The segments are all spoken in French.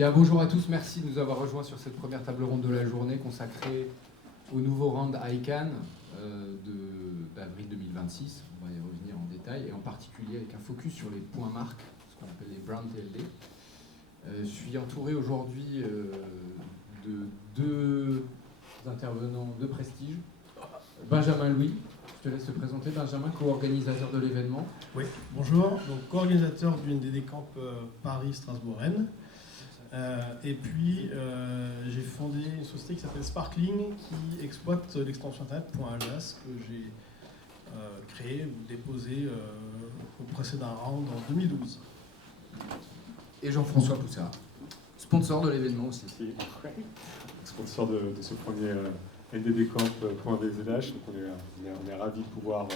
Bien, bonjour à tous, merci de nous avoir rejoints sur cette première table ronde de la journée consacrée au nouveau round ICANN d'avril 2026. On va y revenir en détail, et en particulier avec un focus sur les points marques, ce qu'on appelle les Brown TLD. Je suis entouré aujourd'hui de deux intervenants de prestige. Benjamin Louis, je te laisse te présenter. Benjamin, co-organisateur de l'événement. Oui, bonjour, donc co-organisateur du NDD Camp Paris-Strasbourg-Rennes. Et puis j'ai fondé une société qui s'appelle Sparkling qui exploite l'extension internet .alsace que j'ai créée ou déposée au précédent round en 2012. Et Jean-François Poussard, sponsor de l'événement aussi. Sponsor de ce premier NDDcamp.VZH. Donc on est ravis de pouvoir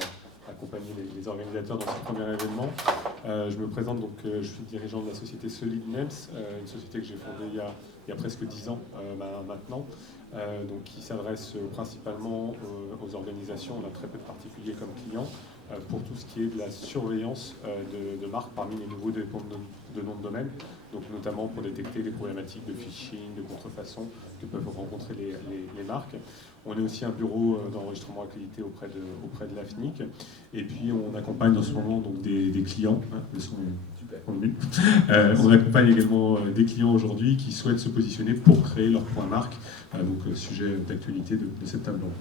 accompagner les organisateurs dans ce premier événement. Je me présente, donc je suis dirigeant de la société Solid Names, une société que j'ai fondée il y a presque 10 ans maintenant, donc qui s'adresse principalement aux organisations. On a très peu de particuliers comme clients pour tout ce qui est de la surveillance de marques parmi les nouveaux dépôts de noms de domaine, donc notamment pour détecter les problématiques de phishing, de contrefaçon que peuvent rencontrer les marques. On est aussi un bureau d'enregistrement accrédité auprès de l'AFNIC. Et puis on accompagne en ce moment donc, des clients. Le son est on accompagne également des clients aujourd'hui qui souhaitent se positionner pour créer leur point marque. Donc sujet d'actualité de cette table ronde.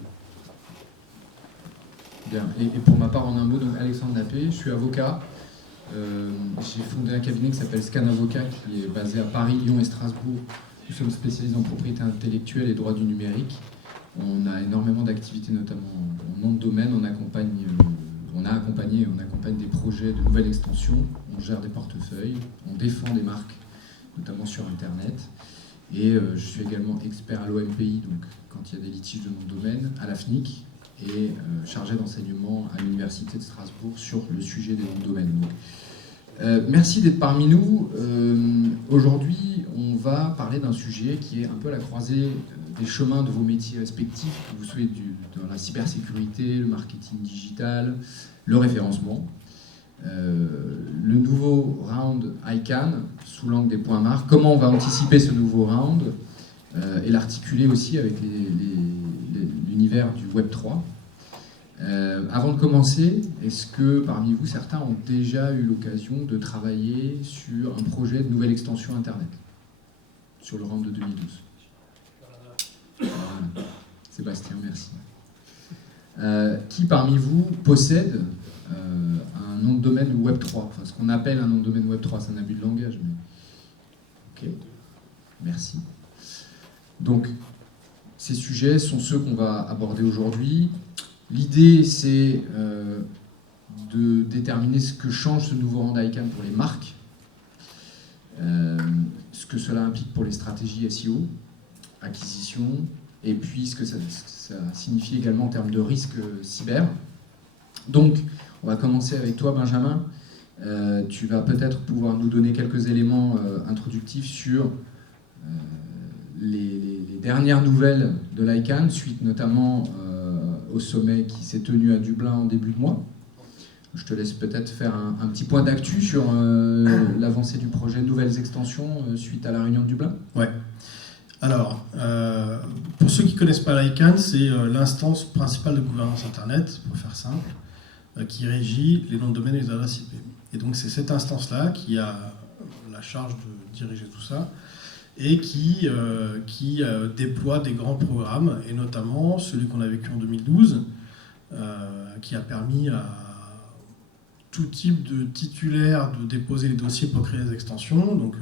Bien. Et pour ma part, en un mot, donc Alexandre Nappé, je suis avocat. J'ai fondé un cabinet qui s'appelle Scan Avocat, qui est basé à Paris, Lyon et Strasbourg. Nous sommes spécialisés en propriété intellectuelle et droit du numérique. On a énormément d'activités, notamment en nom de domaine. On a accompagné et on accompagne des projets de nouvelles extensions. On gère des portefeuilles, on défend des marques, notamment sur Internet. Et je suis également expert à l'OMPI, donc quand il y a des litiges de nom de domaine, à l'AFNIC, et chargé d'enseignement à l'Université de Strasbourg sur le sujet des noms de domaine. Donc, merci d'être parmi nous. Aujourd'hui, on va parler d'un sujet qui est un peu à la croisée des chemins de vos métiers respectifs, que vous soyez dans la cybersécurité, le marketing digital, le référencement. Le nouveau round ICANN, sous l'angle des points marques, comment on va anticiper ce nouveau round et l'articuler aussi avec l'univers du Web3. Avant de commencer, est-ce que parmi vous, certains ont déjà eu l'occasion de travailler sur un projet de nouvelle extension Internet sur le round de 2012 ? Sébastien, merci. Qui parmi vous possède un nom de domaine Web3, enfin ce qu'on appelle un nom de domaine Web3, c'est un abus de langage, mais... Ok, merci. Donc, ces sujets sont ceux qu'on va aborder aujourd'hui. L'idée, c'est de déterminer ce que change ce nouveau round ICANN pour les marques, ce que cela implique pour les stratégies SEO, acquisition, et puis ce que ça signifie également en termes de risque cyber. Donc, on va commencer avec toi, Benjamin. Tu vas peut-être pouvoir nous donner quelques éléments introductifs sur les dernières nouvelles de l'ICANN, suite notamment au sommet qui s'est tenu à Dublin en début de mois. Je te laisse peut-être faire un petit point d'actu sur l'avancée du projet Nouvelles Extensions suite à la réunion de Dublin. Ouais. Alors, pour ceux qui ne connaissent pas l'ICANN, c'est l'instance principale de gouvernance Internet, pour faire simple, qui régit les noms de domaine et les adresses IP. Et donc c'est cette instance-là qui a la charge de diriger tout ça et qui déploie des grands programmes, et notamment celui qu'on a vécu en 2012, qui a permis à tout type de titulaire de déposer les dossiers pour créer des extensions, donc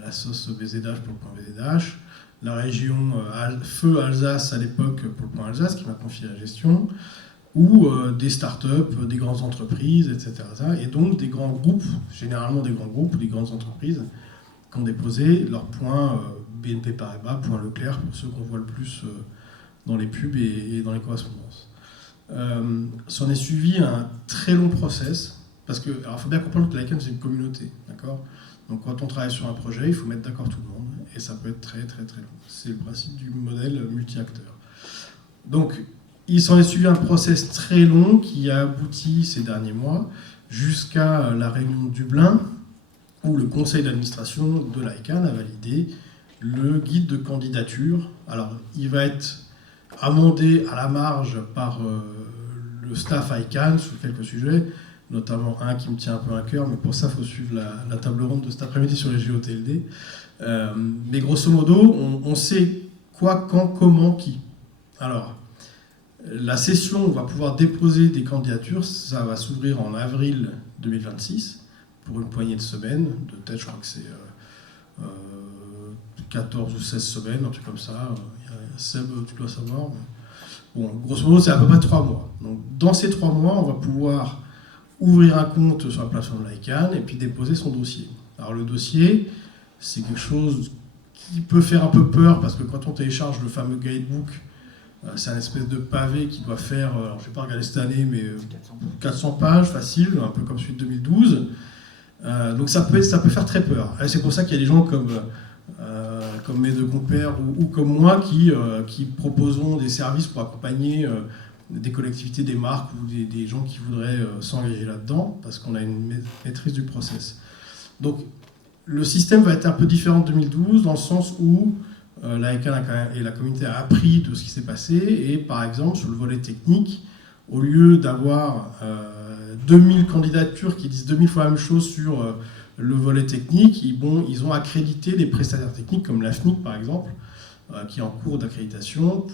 la sauce VZH pour le point VZH, la région Feu Alsace à l'époque pour le point Alsace, qui m'a confié la gestion, ou des startups, des grandes entreprises, etc. Et donc des grands groupes, généralement des grands groupes ou des grandes entreprises, qui ont déposé leur point BNP Paribas, point Leclerc, pour ceux qu'on voit le plus dans les pubs et dans les correspondances. S'en est suivi un très long process, parce que, alors il faut bien comprendre que l'ICANN c'est une communauté, d'accord ? Donc quand on travaille sur un projet, il faut mettre d'accord tout le monde, et ça peut être très très très long. C'est le principe du modèle multi-acteur. Donc il s'en est suivi un process très long qui a abouti ces derniers mois jusqu'à la réunion de Dublin, où le conseil d'administration de l'ICANN a validé le guide de candidature. Alors, il va être amendé à la marge par le staff ICANN sur quelques sujets, notamment un qui me tient un peu à cœur, mais pour ça, il faut suivre la table ronde de cet après-midi sur les GOTLD. Mais grosso modo, on sait quoi, quand, comment, qui. Alors, la session où on va pouvoir déposer des candidatures, ça va s'ouvrir en avril 2026, pour une poignée de semaines. De tête, je crois que c'est 14 ou 16 semaines, un truc comme ça. Seb, tu dois savoir. Bon, grosso modo, c'est à peu près 3 mois. Donc, dans ces 3 mois, on va pouvoir ouvrir un compte sur la plateforme l'ICANN et puis déposer son dossier. Alors, le dossier, c'est quelque chose qui peut faire un peu peur, parce que quand on télécharge le fameux guidebook, c'est un espèce de pavé qui doit faire, alors je ne vais pas regarder cette année, mais 400 pages, facile, un peu comme celui de 2012. Donc ça peut faire très peur. Et c'est pour ça qu'il y a des gens comme mes deux compères ou comme moi qui proposons des services pour accompagner des collectivités, des marques ou des gens qui voudraient s'engager là-dedans, parce qu'on a une maîtrise du process. Donc le système va être un peu différent de 2012, dans le sens où l'ICANN et la communauté a appris de ce qui s'est passé, et par exemple sur le volet technique, au lieu d'avoir 2000 candidatures qui disent 2000 fois la même chose sur le volet technique, ils ont accrédité des prestataires techniques comme l'AFNIC par exemple, qui est en cours d'accréditation,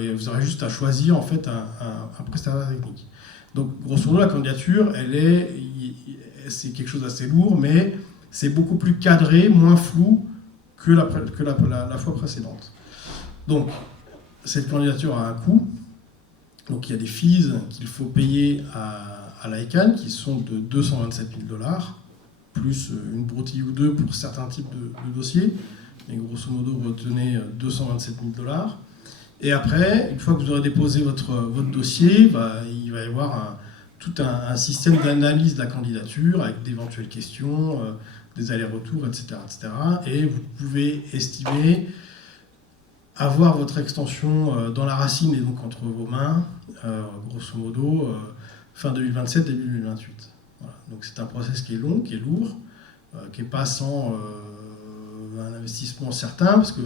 et vous aurez juste à choisir en fait un prestataire technique. Donc grosso modo la candidature, c'est quelque chose d'assez lourd, mais c'est beaucoup plus cadré, moins flou que la fois précédente. Donc cette candidature a un coût. Donc il y a des fees qu'il faut payer à l'ICANN qui sont de 227 000 $, plus une broutille ou deux pour certains types de dossiers. Mais grosso modo, retenez 227 000 $. Et après, une fois que vous aurez déposé votre dossier, il va y avoir tout un système d'analyse de la candidature avec d'éventuelles questions, des allers-retours, etc., etc. Et vous pouvez estimer avoir votre extension dans la racine et donc entre vos mains, grosso modo, fin 2027, début 2028. Voilà. Donc c'est un process qui est long, qui est lourd, qui n'est pas sans un investissement certain, parce que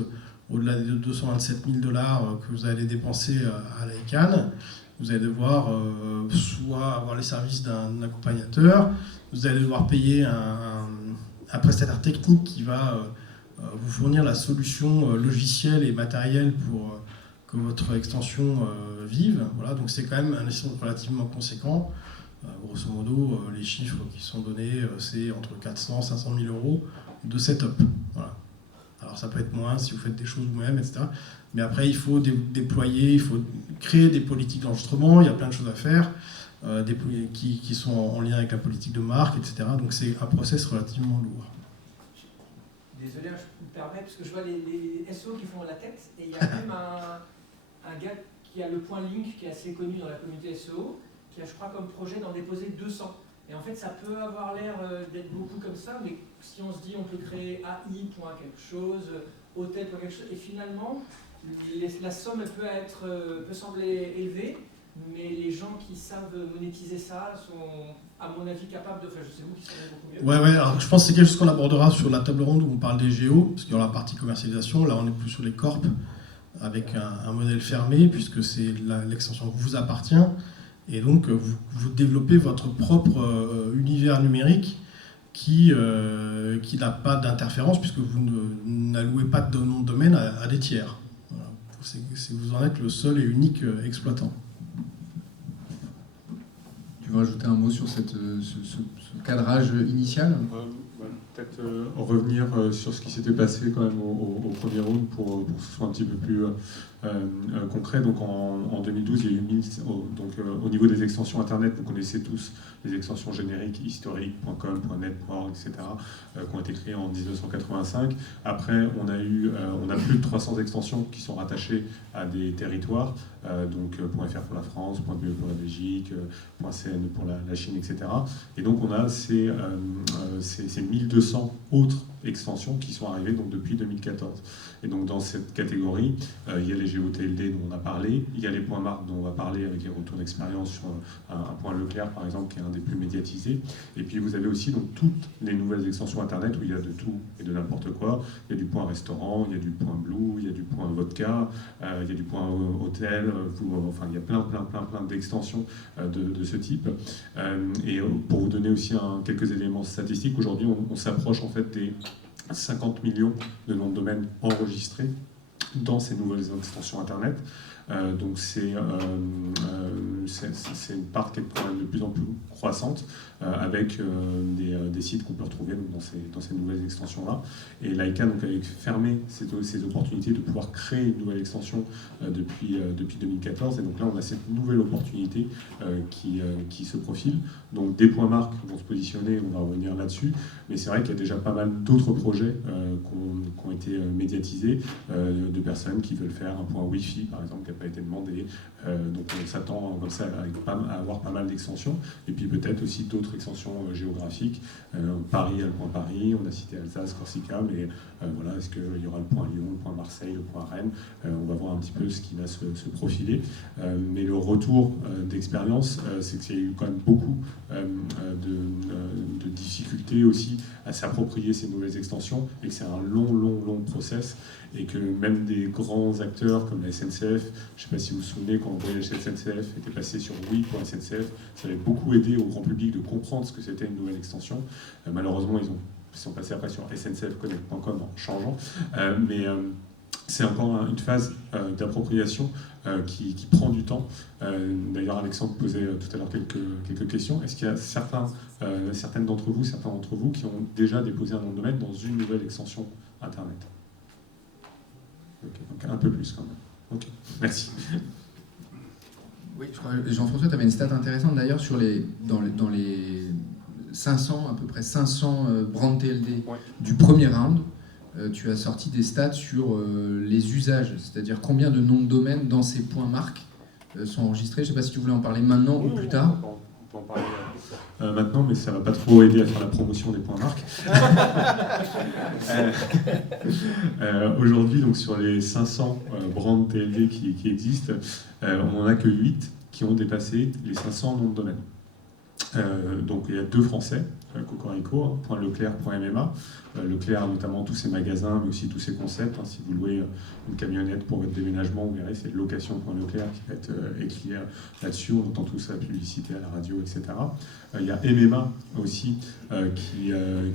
au-delà des 227 000 $ que vous allez dépenser à l'ICANN, vous allez devoir soit avoir les services d'un accompagnateur, vous allez devoir payer un prestataire technique qui va vous fournir la solution logicielle et matérielle pour que votre extension vive. Voilà, donc c'est quand même un investissement relativement conséquent. Grosso modo, les chiffres qui sont donnés, c'est entre 400 et 500 000 € de setup. Voilà. Alors ça peut être moins si vous faites des choses vous-même, etc. Mais après, il faut déployer, il faut créer des politiques d'enregistrement, il y a plein de choses à faire, qui sont en lien avec la politique de marque, etc. Donc c'est un process relativement lourd. Désolé, je me permets, parce que je vois les SEO qui font la tête, et il y a même un gars qui a le point Link, qui est assez connu dans la communauté SEO, qui a, je crois, comme projet d'en déposer 200. Et en fait, ça peut avoir l'air d'être beaucoup comme ça, mais si on se dit on peut créer AI pour quelque chose, hôtel pour quelque chose, et finalement, la somme peut sembler élevée, mais les gens qui savent monétiser ça sont, à mon avis, capables de faire. Je sais vous qui savez beaucoup mieux. Ouais, alors je pense que c'est quelque chose qu'on abordera sur la table ronde où on parle des géos, parce qu'il y aura la partie commercialisation. Là, on est plus sur les corps, avec un modèle fermé, puisque c'est l'extension vous appartient. Et donc, vous développez votre propre univers numérique qui n'a pas d'interférence, puisque vous n'allouez pas de nom de domaine à des tiers. Voilà. Vous en êtes le seul et unique exploitant. Tu veux rajouter un mot sur ce cadrage initial ? Peut-être revenir sur ce qui s'était passé quand même au premier round pour que ce soit un petit peu plus concret. Donc en 2012, il y a eu au niveau des extensions Internet, vous connaissez tous les extensions génériques historiques, .com, .net, .org, etc., qui ont été créées en 1985. Après, on a plus de 300 extensions qui sont rattachées à des territoires, donc .fr pour la France, .be pour la Belgique, .cn pour la Chine, etc. Et donc on a ces 1200 autres extensions qui sont arrivées donc, depuis 2014. Et donc dans cette catégorie, il y a les GeoTLD dont on a parlé, il y a les points marques dont on va parler avec les retours d'expérience sur un point Leclerc par exemple qui est un des plus médiatisés. Et puis vous avez aussi donc, toutes les nouvelles extensions Internet où il y a de tout et de n'importe quoi. Il y a du point restaurant, il y a du point blue, il y a du point vodka, il y a du point hôtel, enfin il y a plein d'extensions de ce type. Et pour vous donner aussi quelques éléments statistiques, aujourd'hui on s'approche en fait des 50 millions de noms de domaine enregistrés dans ces nouvelles extensions Internet. Donc c'est une part qui est quand même de plus en plus croissante avec des sites qu'on peut retrouver donc, dans ces nouvelles extensions-là. Et Laika donc, avait fermé ces opportunités de pouvoir créer une nouvelle extension depuis 2014. Et donc là, on a cette nouvelle opportunité qui se profile. Donc des points marques vont se positionner, on va revenir là-dessus. Mais c'est vrai qu'il y a déjà pas mal d'autres projets qui ont été médiatisés, de personnes qui veulent faire un point Wi-Fi, par exemple, qui n'a pas été demandé. Donc on s'attend comme ça à avoir pas mal d'extensions. Et puis peut-être aussi d'autres extensions géographiques. Paris, le point Paris, on a cité Alsace, Corsica, mais voilà, est-ce qu'il y aura le point Lyon, le point Marseille, le point Rennes? On va voir un petit peu ce qui va se profiler. Mais le retour d'expérience, c'est qu'il y a eu quand même beaucoup de difficultés aussi à s'approprier ces nouvelles extensions et que c'est un long process et que même des grands acteurs comme la SNCF, je ne sais pas si vous vous souvenez, quand Voyage SNCF était passé sur oui.sncf, ça avait beaucoup aidé au grand public de comprendre ce que c'était une nouvelle extension. Malheureusement, ils sont passés après sur sncfconnect.com en changeant, mais c'est encore une phase d'appropriation qui prend du temps. D'ailleurs, Alexandre posait tout à l'heure quelques questions. Est-ce qu'il y a certains d'entre vous qui ont déjà déposé un nom de domaine dans une nouvelle extension Internet? Okay, donc un peu plus quand même. Ok, merci. Oui, je crois, Jean-François, tu avais une stat intéressante d'ailleurs dans les 500, à peu près 500 brand TLD du premier round. Tu as sorti des stats sur les usages, c'est-à-dire combien de noms de domaine dans ces points marques sont enregistrés. Je ne sais pas si tu voulais en parler maintenant ou plus tard. On peut en parler maintenant, mais ça ne va pas trop aider à faire la promotion des points marques. Aujourd'hui, donc, sur les 500 brands TLD qui existent, on n'en a que 8 qui ont dépassé les 500 noms de domaine. Donc il y a 2 Français, Cocorico, .leclerc, .mma. Leclerc a notamment tous ses magasins, mais aussi tous ses concepts. Si vous louez une camionnette pour votre déménagement, vous verrez, c'est location.leclerc qui va être écrit là-dessus. On entend tout ça, la publicité à la radio, etc. Il y a MMA aussi qui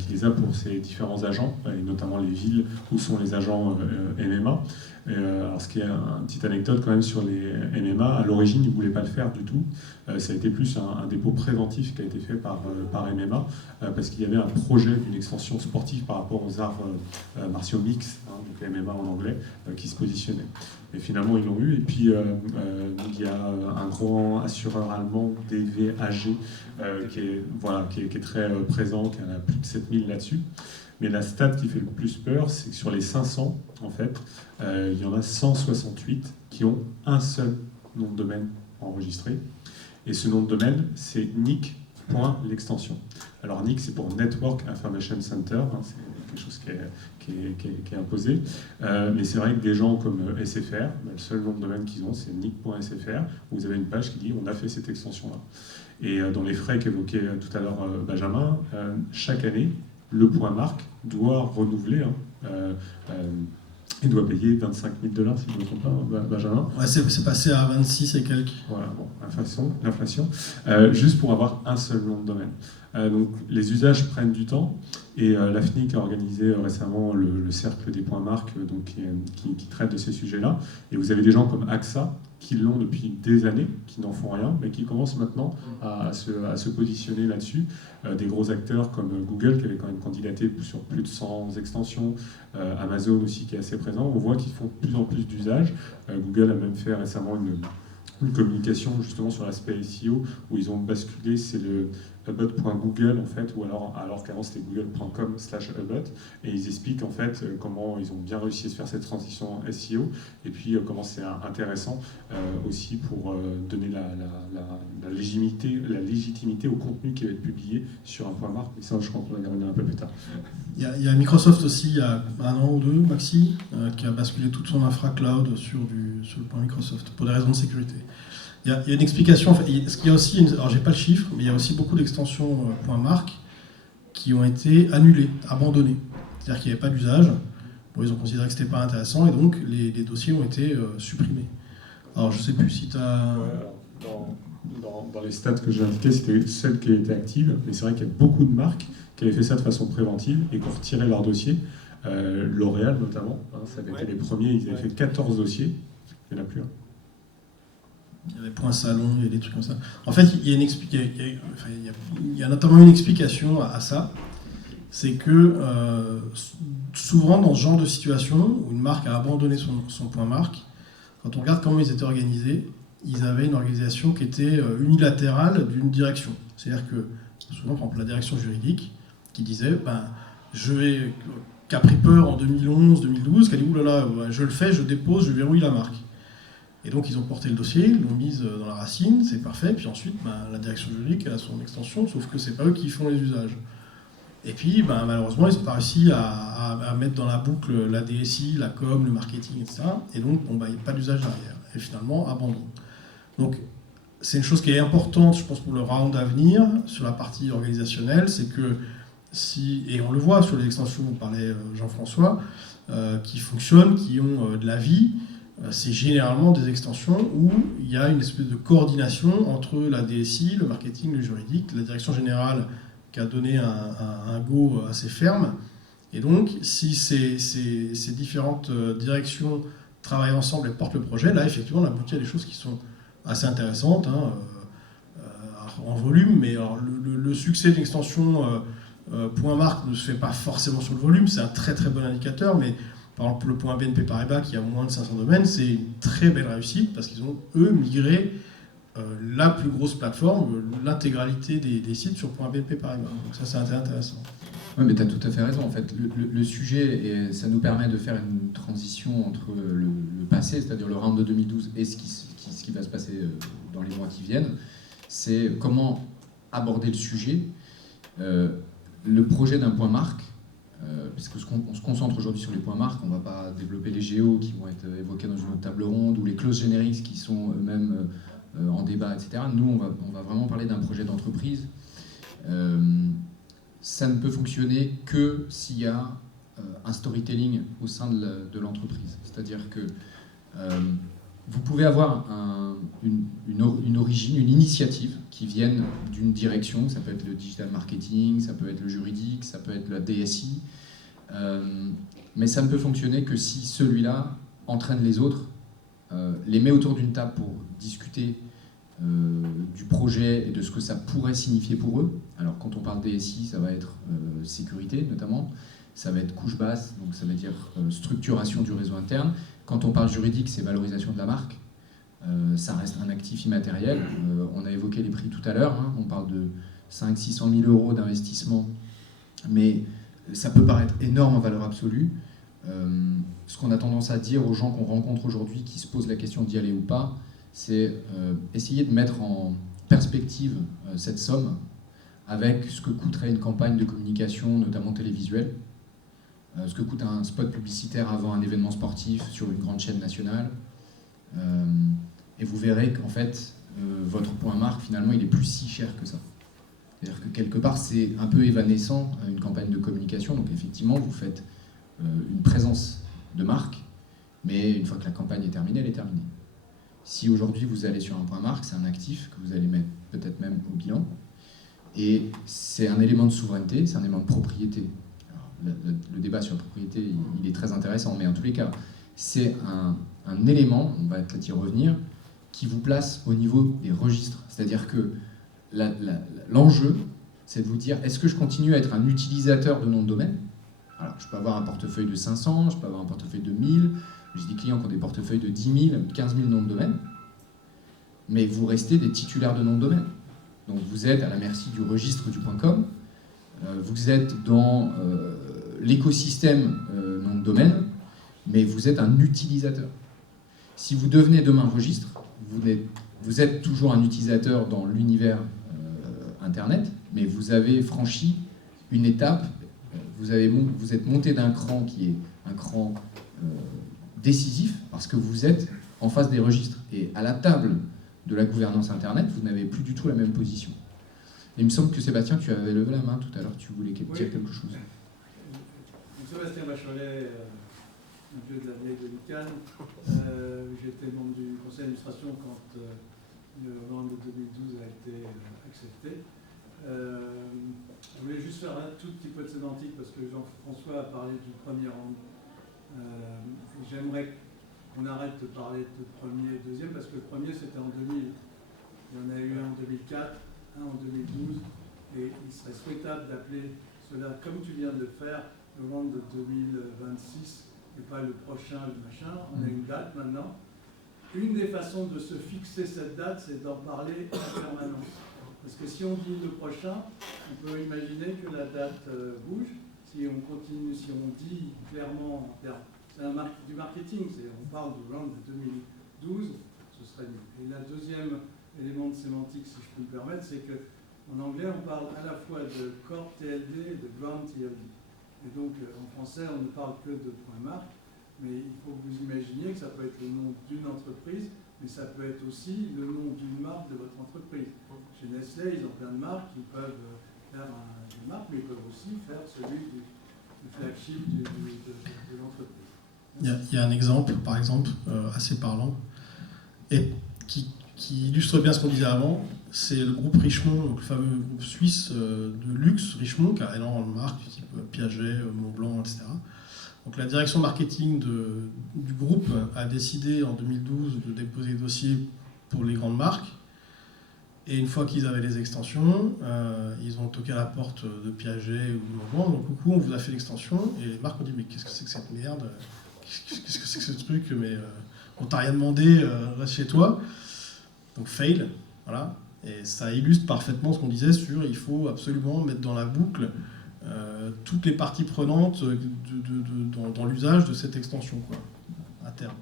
les a pour ses différents agents, et notamment les villes où sont les agents MMA. Alors, ce qui est une petite anecdote quand même sur les MMA, à l'origine, ils ne voulaient pas le faire du tout. Ça a été plus un dépôt préventif qui a été fait par MMA, parce qu'il y avait un projet d'une extension sportive par rapport aux arts martiaux mix, donc MMA en anglais, qui se positionnait. Et finalement, ils l'ont eu. Et puis, il y a un grand assureur allemand, DVAG, qui est très présent, qui en a plus de 7000 là-dessus. Mais la stat qui fait le plus peur, c'est que sur les 500, en fait, il y en a 168 qui ont un seul nom de domaine enregistré. Et ce nom de domaine, c'est NIC.l'extension. Alors NIC, c'est pour Network Information Center, c'est quelque chose qui est imposé. Mais c'est vrai que des gens comme SFR, le seul nom de domaine qu'ils ont, c'est NIC.sfr, où vous avez une page qui dit « on a fait cette extension-là ». Et dans les frais qu'évoquait tout à l'heure Benjamin, chaque année, le point marque doit renouveler, il doit payer 25 000 $, si je ne me trompe pas, Benjamin. Ouais, c'est passé à 26 et quelques. Voilà, bon, l'inflation, juste pour avoir un seul nom de domaine. Donc les usages prennent du temps, et l'AFNIC a organisé récemment le cercle des points marques qui traite de ces sujets-là. Et vous avez des gens comme AXA qui l'ont depuis des années, qui n'en font rien, mais qui commencent maintenant à se positionner là-dessus. Des gros acteurs comme Google, qui avait quand même candidaté sur plus de 100 extensions, Amazon aussi qui est assez présent. On voit qu'ils font de plus en plus d'usages. Google a même fait récemment une communication justement sur l'aspect SEO, où ils ont basculé, c'est hubot.google en fait, ou alors qu'avant c'était google.com/hubot, et ils expliquent en fait comment ils ont bien réussi à se faire cette transition SEO, et puis comment c'est intéressant aussi pour donner la légitimité au contenu qui va être publié sur un point marque. Mais ça, je crois qu'on va y revenir un peu plus tard. Il y a Microsoft aussi, il y a 1 an ou 2, Maxi, qui a basculé toute son infra cloud sur le point Microsoft, pour des raisons de sécurité. Il y a une explication, en fait, il y a aussi, alors j'ai pas le chiffre, mais il y a aussi beaucoup d'extensions point marque qui ont été annulées, abandonnées. C'est-à-dire qu'il n'y avait pas d'usage, bon, ils ont considéré que c'était pas intéressant, et donc les dossiers ont été supprimés. Alors je sais plus si tu as... Ouais, dans les stats que j'ai indiquées, c'était celle qui a été active, mais c'est vrai qu'il y a beaucoup de marques qui avaient fait ça de façon préventive et qui ont retiré leur dossier. L'Oréal notamment, ça avait été les premiers, ils avaient fait 14 dossiers, il n'y en a plus un. Il y avait point salon, il y a des trucs comme ça. En fait, il y a notamment une explication à ça, c'est que souvent dans ce genre de situation où une marque a abandonné son point marque, quand on regarde comment ils étaient organisés, ils avaient une organisation qui était unilatérale d'une direction. C'est-à-dire que souvent, par exemple, la direction juridique qui disait qui a pris peur en 2011, 2012, qui a dit oulala, je le fais, je dépose, je verrouille la marque. Et donc ils ont porté le dossier, ils l'ont mise dans la racine, c'est parfait, puis ensuite la direction juridique a son extension, sauf que c'est pas eux qui font les usages. Et puis malheureusement ils n'ont pas réussi à mettre dans la boucle la DSI, la com, le marketing, etc. Et donc il n'y a pas d'usage derrière. Et finalement, abandon. Donc c'est une chose qui est importante, je pense, pour le round à venir, sur la partie organisationnelle, c'est que et on le voit sur les extensions dont parlait Jean-François, qui fonctionnent, qui ont de la vie, c'est généralement des extensions où il y a une espèce de coordination entre la DSI, le marketing, le juridique, la direction générale qui a donné un go assez ferme. Et donc, si ces différentes directions travaillent ensemble et portent le projet, là, effectivement, on aboutit à des choses qui sont assez intéressantes, en volume, mais alors, le succès de l'extension point marque ne se fait pas forcément sur le volume, c'est un très très bon indicateur, mais par exemple, le point BNP Paribas, qui a moins de 500 domaines, c'est une très belle réussite parce qu'ils ont, eux, migré la plus grosse plateforme, l'intégralité des sites sur point BNP Paribas. Donc ça, c'est intéressant. Oui, mais tu as tout à fait raison. En fait, le sujet, et ça nous permet de faire une transition entre le passé, c'est-à-dire le round de 2012, et ce qui va se passer dans les mois qui viennent, c'est comment aborder le sujet. Le projet d'un point marque, parce qu'on se concentre aujourd'hui sur les points marques, on ne va pas développer les géos qui vont être évoqués dans une autre table ronde, ou les clauses génériques qui sont eux-mêmes en débat, etc. Nous, on va vraiment parler d'un projet d'entreprise. Ça ne peut fonctionner que s'il y a un storytelling au sein de l'entreprise. C'est-à-dire que vous pouvez avoir une origine, une initiative qui vienne d'une direction, ça peut être le digital marketing, ça peut être le juridique, ça peut être la DSI, mais ça ne peut fonctionner que si celui-là entraîne les autres, les met autour d'une table pour discuter du projet et de ce que ça pourrait signifier pour eux. Alors quand on parle DSI, ça va être sécurité notamment, ça va être couche basse, donc ça veut dire structuration du réseau interne. Quand on parle juridique, c'est valorisation de la marque. Ça reste un actif immatériel. On a évoqué les prix tout à l'heure, on parle de 500 000 à 600 000 euros d'investissement, mais ça peut paraître énorme en valeur absolue. Ce qu'on a tendance à dire aux gens qu'on rencontre aujourd'hui qui se posent la question d'y aller ou pas, c'est essayer de mettre en perspective cette somme avec ce que coûterait une campagne de communication, notamment télévisuelle, ce que coûte un spot publicitaire avant un événement sportif sur une grande chaîne nationale. Et vous verrez qu'en fait, votre point marque, finalement, il est plus si cher que ça. C'est-à-dire que quelque part, c'est un peu évanescent, une campagne de communication. Donc effectivement, vous faites une présence de marque, mais une fois que la campagne est terminée, elle est terminée. Si aujourd'hui vous allez sur un point marque, c'est un actif que vous allez mettre peut-être même au bilan. Et c'est un élément de souveraineté, c'est un élément de propriété. Alors, le débat sur la propriété, il est très intéressant, mais en tous les cas, c'est un élément, on va peut-être y revenir, qui vous place au niveau des registres. C'est-à-dire que l'enjeu, c'est de vous dire, est-ce que je continue à être un utilisateur de nom de domaine ? Alors, je peux avoir un portefeuille de 500, je peux avoir un portefeuille de 1000, j'ai des clients qui ont des portefeuilles de 10 000, 15 000 noms de domaine, mais vous restez des titulaires de noms de domaine. Donc vous êtes à la merci du registre du .com, vous êtes dans l'écosystème nom de domaine, mais vous êtes un utilisateur. Si vous devenez demain registre, vous êtes toujours un utilisateur dans l'univers Internet, mais vous avez franchi une étape, vous êtes monté d'un cran qui est un cran décisif, parce que vous êtes en face des registres. Et à la table de la gouvernance Internet, vous n'avez plus du tout la même position. Et il me semble que Sébastien, tu avais levé la main tout à l'heure, tu voulais dire quelque chose. Sébastien Bacholet, un vieux de la vieille de l'UQAM. J'étais membre du conseil d'administration quand le round de 2012 a été accepté. Je voulais juste faire un tout petit peu de sémantique parce que Jean-François a parlé du premier round. J'aimerais qu'on arrête de parler de premier et deuxième parce que le premier c'était en 2000. Il y en a eu un en 2004, un en 2012 et il serait souhaitable d'appeler cela, comme tu viens de le faire, le round de 2026 et pas le prochain, le machin. On a une date maintenant. Une des façons de se fixer cette date, c'est d'en parler en permanence. Parce que si on dit le prochain, on peut imaginer que la date bouge. Si on continue, si on dit clairement, c'est du marketing, on parle du round de 2012, ce serait mieux. Et le deuxième élément de sémantique, si je peux me permettre, c'est qu'en anglais, on parle à la fois de core TLD et de ground TLD. Et donc, en français, on ne parle que de point marque, mais il faut que vous imaginiez que ça peut être le nom d'une entreprise, mais ça peut être aussi le nom d'une marque de votre entreprise. Chez Nestlé, ils ont plein de marques, ils peuvent faire une marque, mais ils peuvent aussi faire celui du flagship de l'entreprise. Il y a un exemple, par exemple, assez parlant, et qui illustre bien ce qu'on disait avant. C'est le groupe Richemont, donc le fameux groupe suisse de luxe, Richemont, qui a énormément de marques, type Piaget, Montblanc, etc. Donc la direction marketing du groupe a décidé en 2012 de déposer des dossiers pour les grandes marques. Et une fois qu'ils avaient les extensions, ils ont toqué à la porte de Piaget ou de Montblanc. Donc coucou, on vous a fait l'extension. Et les marques ont dit mais qu'est-ce que c'est que cette merde? Qu'est-ce que c'est que ce truc? Mais on t'a rien demandé, reste chez toi. Donc fail, voilà. Et ça illustre parfaitement ce qu'on disait sur il faut absolument mettre dans la boucle toutes les parties prenantes dans l'usage de cette extension, quoi, à terme.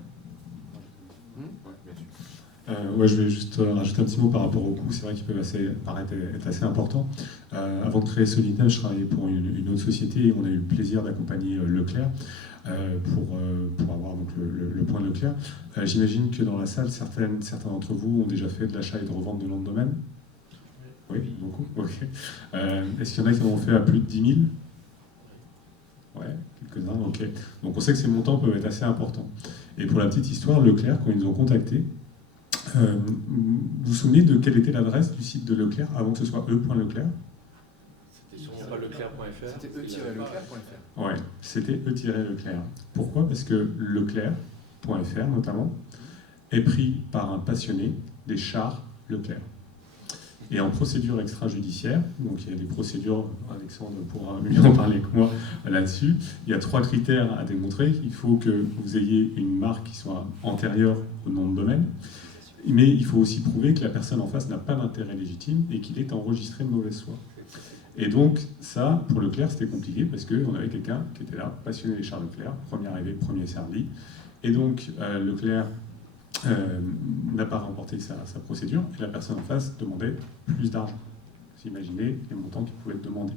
Je vais juste rajouter un petit mot par rapport aux coûts. C'est vrai qu'ils peuvent paraître être assez importants. Avant de créer Solidness, je travaillais pour une autre société et on a eu le plaisir d'accompagner Leclerc pour avoir donc, le point Leclerc. J'imagine que dans la salle, certains d'entre vous ont déjà fait de l'achat et de revente de nom de domaine. Oui, beaucoup. Ok. Est-ce qu'il y en a qui en ont fait à plus de 10 000 ? Ouais, quelques-uns. Ok. Donc on sait que ces montants peuvent être assez importants. Et pour la petite histoire, Leclerc, quand ils nous ont contactés, vous vous souvenez de quelle était l'adresse du site de Leclerc avant que ce soit e.leclerc ? C'était sûrement pas leclerc.fr. C'était e-leclerc.fr. Ouais, c'était e-leclerc. Pourquoi ? Parce que leclerc.fr, notamment, est pris par un passionné des chars Leclerc. Et en procédure extrajudiciaire, donc il y a des procédures, Alexandre pourra mieux en parler que moi là-dessus, il y a 3 critères à démontrer. Il faut que vous ayez une marque qui soit antérieure au nom de domaine, mais il faut aussi prouver que la personne en face n'a pas d'intérêt légitime et qu'il est enregistré de mauvaise foi. Et donc ça, pour Leclerc, c'était compliqué parce qu'on avait quelqu'un qui était là, passionné des chars Leclerc, premier arrivé, premier servi. Et donc Leclerc n'a pas remporté sa procédure et la personne en face demandait plus d'argent. Vous imaginez les montants qui pouvaient être demandés.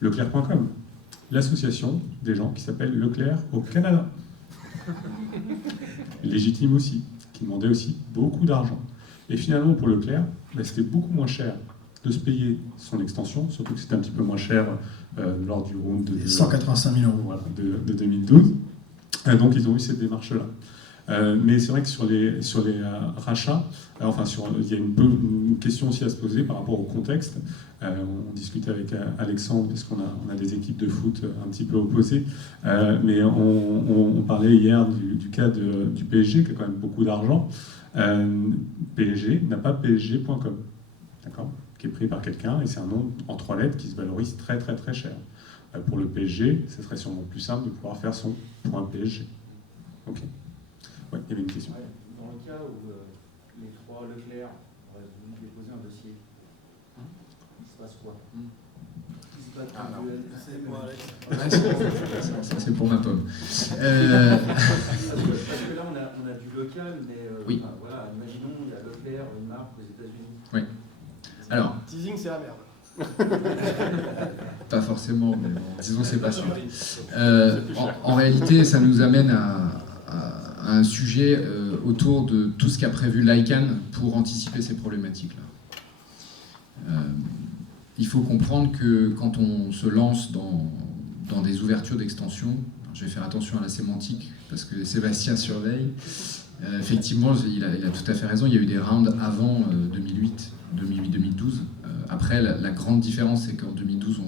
Leclerc.com, l'association des gens qui s'appellent Leclerc au Canada. Légitime aussi, qui demandait aussi beaucoup d'argent. Et finalement, pour Leclerc, c'était beaucoup moins cher de se payer son extension, surtout que c'était un petit peu moins cher lors du round de 185 000 €. Voilà, de 2012. Donc ils ont eu cette démarche-là. Mais c'est vrai que sur les rachats, il y a une question aussi à se poser par rapport au contexte. On discutait avec Alexandre, parce qu'on a des équipes de foot un petit peu opposées, mais on parlait hier du cas du PSG, qui a quand même beaucoup d'argent. PSG n'a pas PSG.com, d'accord, qui est pris par quelqu'un, et c'est un nom en 3 lettres qui se valorise très très très cher. Pour le PSG, ce serait sûrement plus simple de pouvoir faire son .PSG. Ok. Ouais, il y avait une question. Dans le cas où les 3 Leclerc vous déposez un dossier, il se passe quoi? Il se passe Ah, non. c'est moi, Alex. Ça, c'est pour ma pomme. Parce que là, on a du local, mais Oui. enfin, voilà, imaginons, il y a Leclerc, une marque aux États-Unis. Oui. Alors, Teasing, c'est la merde. pas forcément, mais bon, disons c'est pas sûr. En réalité, ça nous amène à un sujet autour de tout ce qu'a prévu l'ICANN pour anticiper ces problématiques-là. Il faut comprendre que quand on se lance dans des ouvertures d'extension, je vais faire attention à la sémantique parce que Sébastien surveille, effectivement, il a tout à fait raison, il y a eu des rounds avant 2008-2012. Après, la grande différence, c'est qu'en 2012,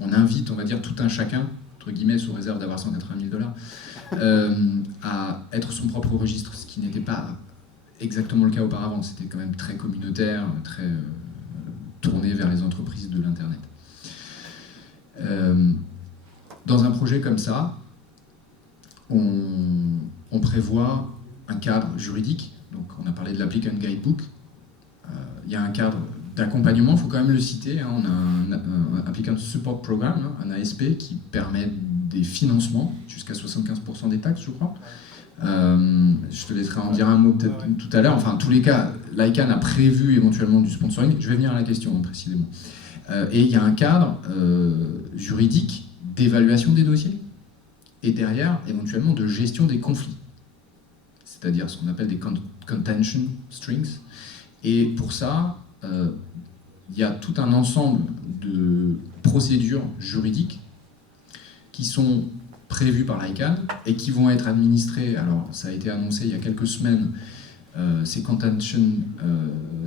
on invite, on va dire, tout un chacun, entre guillemets, sous réserve d'avoir 180 000 $, à être son propre registre, ce qui n'était pas exactement le cas auparavant. C'était quand même très communautaire, très tourné vers les entreprises de l'Internet. Dans un projet comme ça, on prévoit un cadre juridique. Donc, on a parlé de l'Applicant Guidebook. Il y a un cadre d'accompagnement, il faut quand même le citer. On a un Applicant Support Program, un ASP, qui permet des financements jusqu'à 75% des taxes, je crois. Je te laisserai en dire un mot peut-être tout à l'heure. Enfin, en tous les cas, l'ICANN a prévu éventuellement du sponsoring. Je vais venir à la question précisément. Et il y a un cadre juridique d'évaluation des dossiers et derrière, éventuellement, de gestion des conflits. C'est-à-dire ce qu'on appelle des contention strings. Et pour ça, il y a tout un ensemble de procédures juridiques qui sont prévues par l'ICANN et qui vont être administrées. Alors, ça a été annoncé il y a quelques semaines. Ces contention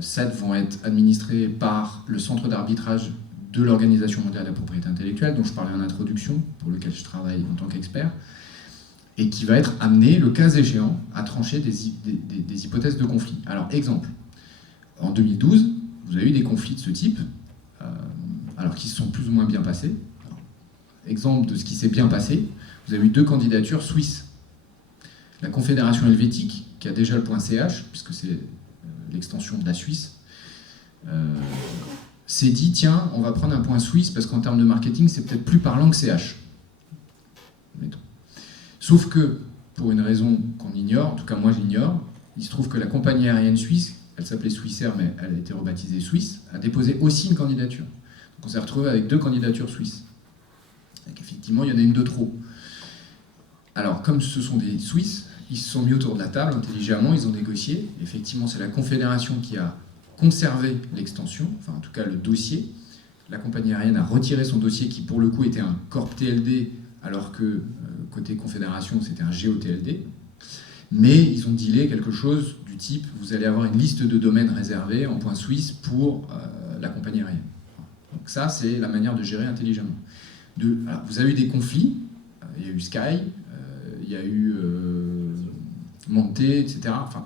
sets vont être administrés par le centre d'arbitrage de l'Organisation mondiale de la propriété intellectuelle, dont je parlais en introduction, pour lequel je travaille en tant qu'expert, et qui va être amené, le cas échéant, à trancher des hypothèses de conflit. Alors, exemple, en 2012, vous avez eu des conflits de ce type, alors qui se sont plus ou moins bien passés. Alors, exemple de ce qui s'est bien passé, vous avez eu 2 candidatures suisses. La Confédération helvétique, qui a déjà le .ch, puisque c'est l'extension de la Suisse, s'est dit, tiens, on va prendre un point suisse, parce qu'en termes de marketing, c'est peut-être plus parlant que CH. Mettons. Sauf que, pour une raison qu'on ignore, en tout cas moi j'ignore, il se trouve que la compagnie aérienne suisse, elle s'appelait Swissair, mais elle a été rebaptisée Suisse, a déposé aussi une candidature. Donc on s'est retrouvé avec 2 candidatures suisses. Donc effectivement, il y en a une de trop. Alors, comme ce sont des Suisses, ils se sont mis autour de la table intelligemment, ils ont négocié. Effectivement, c'est la Confédération qui a conservé l'extension, enfin en tout cas le dossier. La compagnie aérienne a retiré son dossier qui, pour le coup, était un Corp TLD, alors que côté Confédération, c'était un GOTLD. Mais ils ont dealé quelque chose du type, vous allez avoir une liste de domaines réservés en point suisse pour la compagnie aérienne. Donc ça, c'est la manière de gérer intelligemment. Alors, vous avez eu des conflits, il y a eu Sky, il y a eu Monté, etc. Enfin,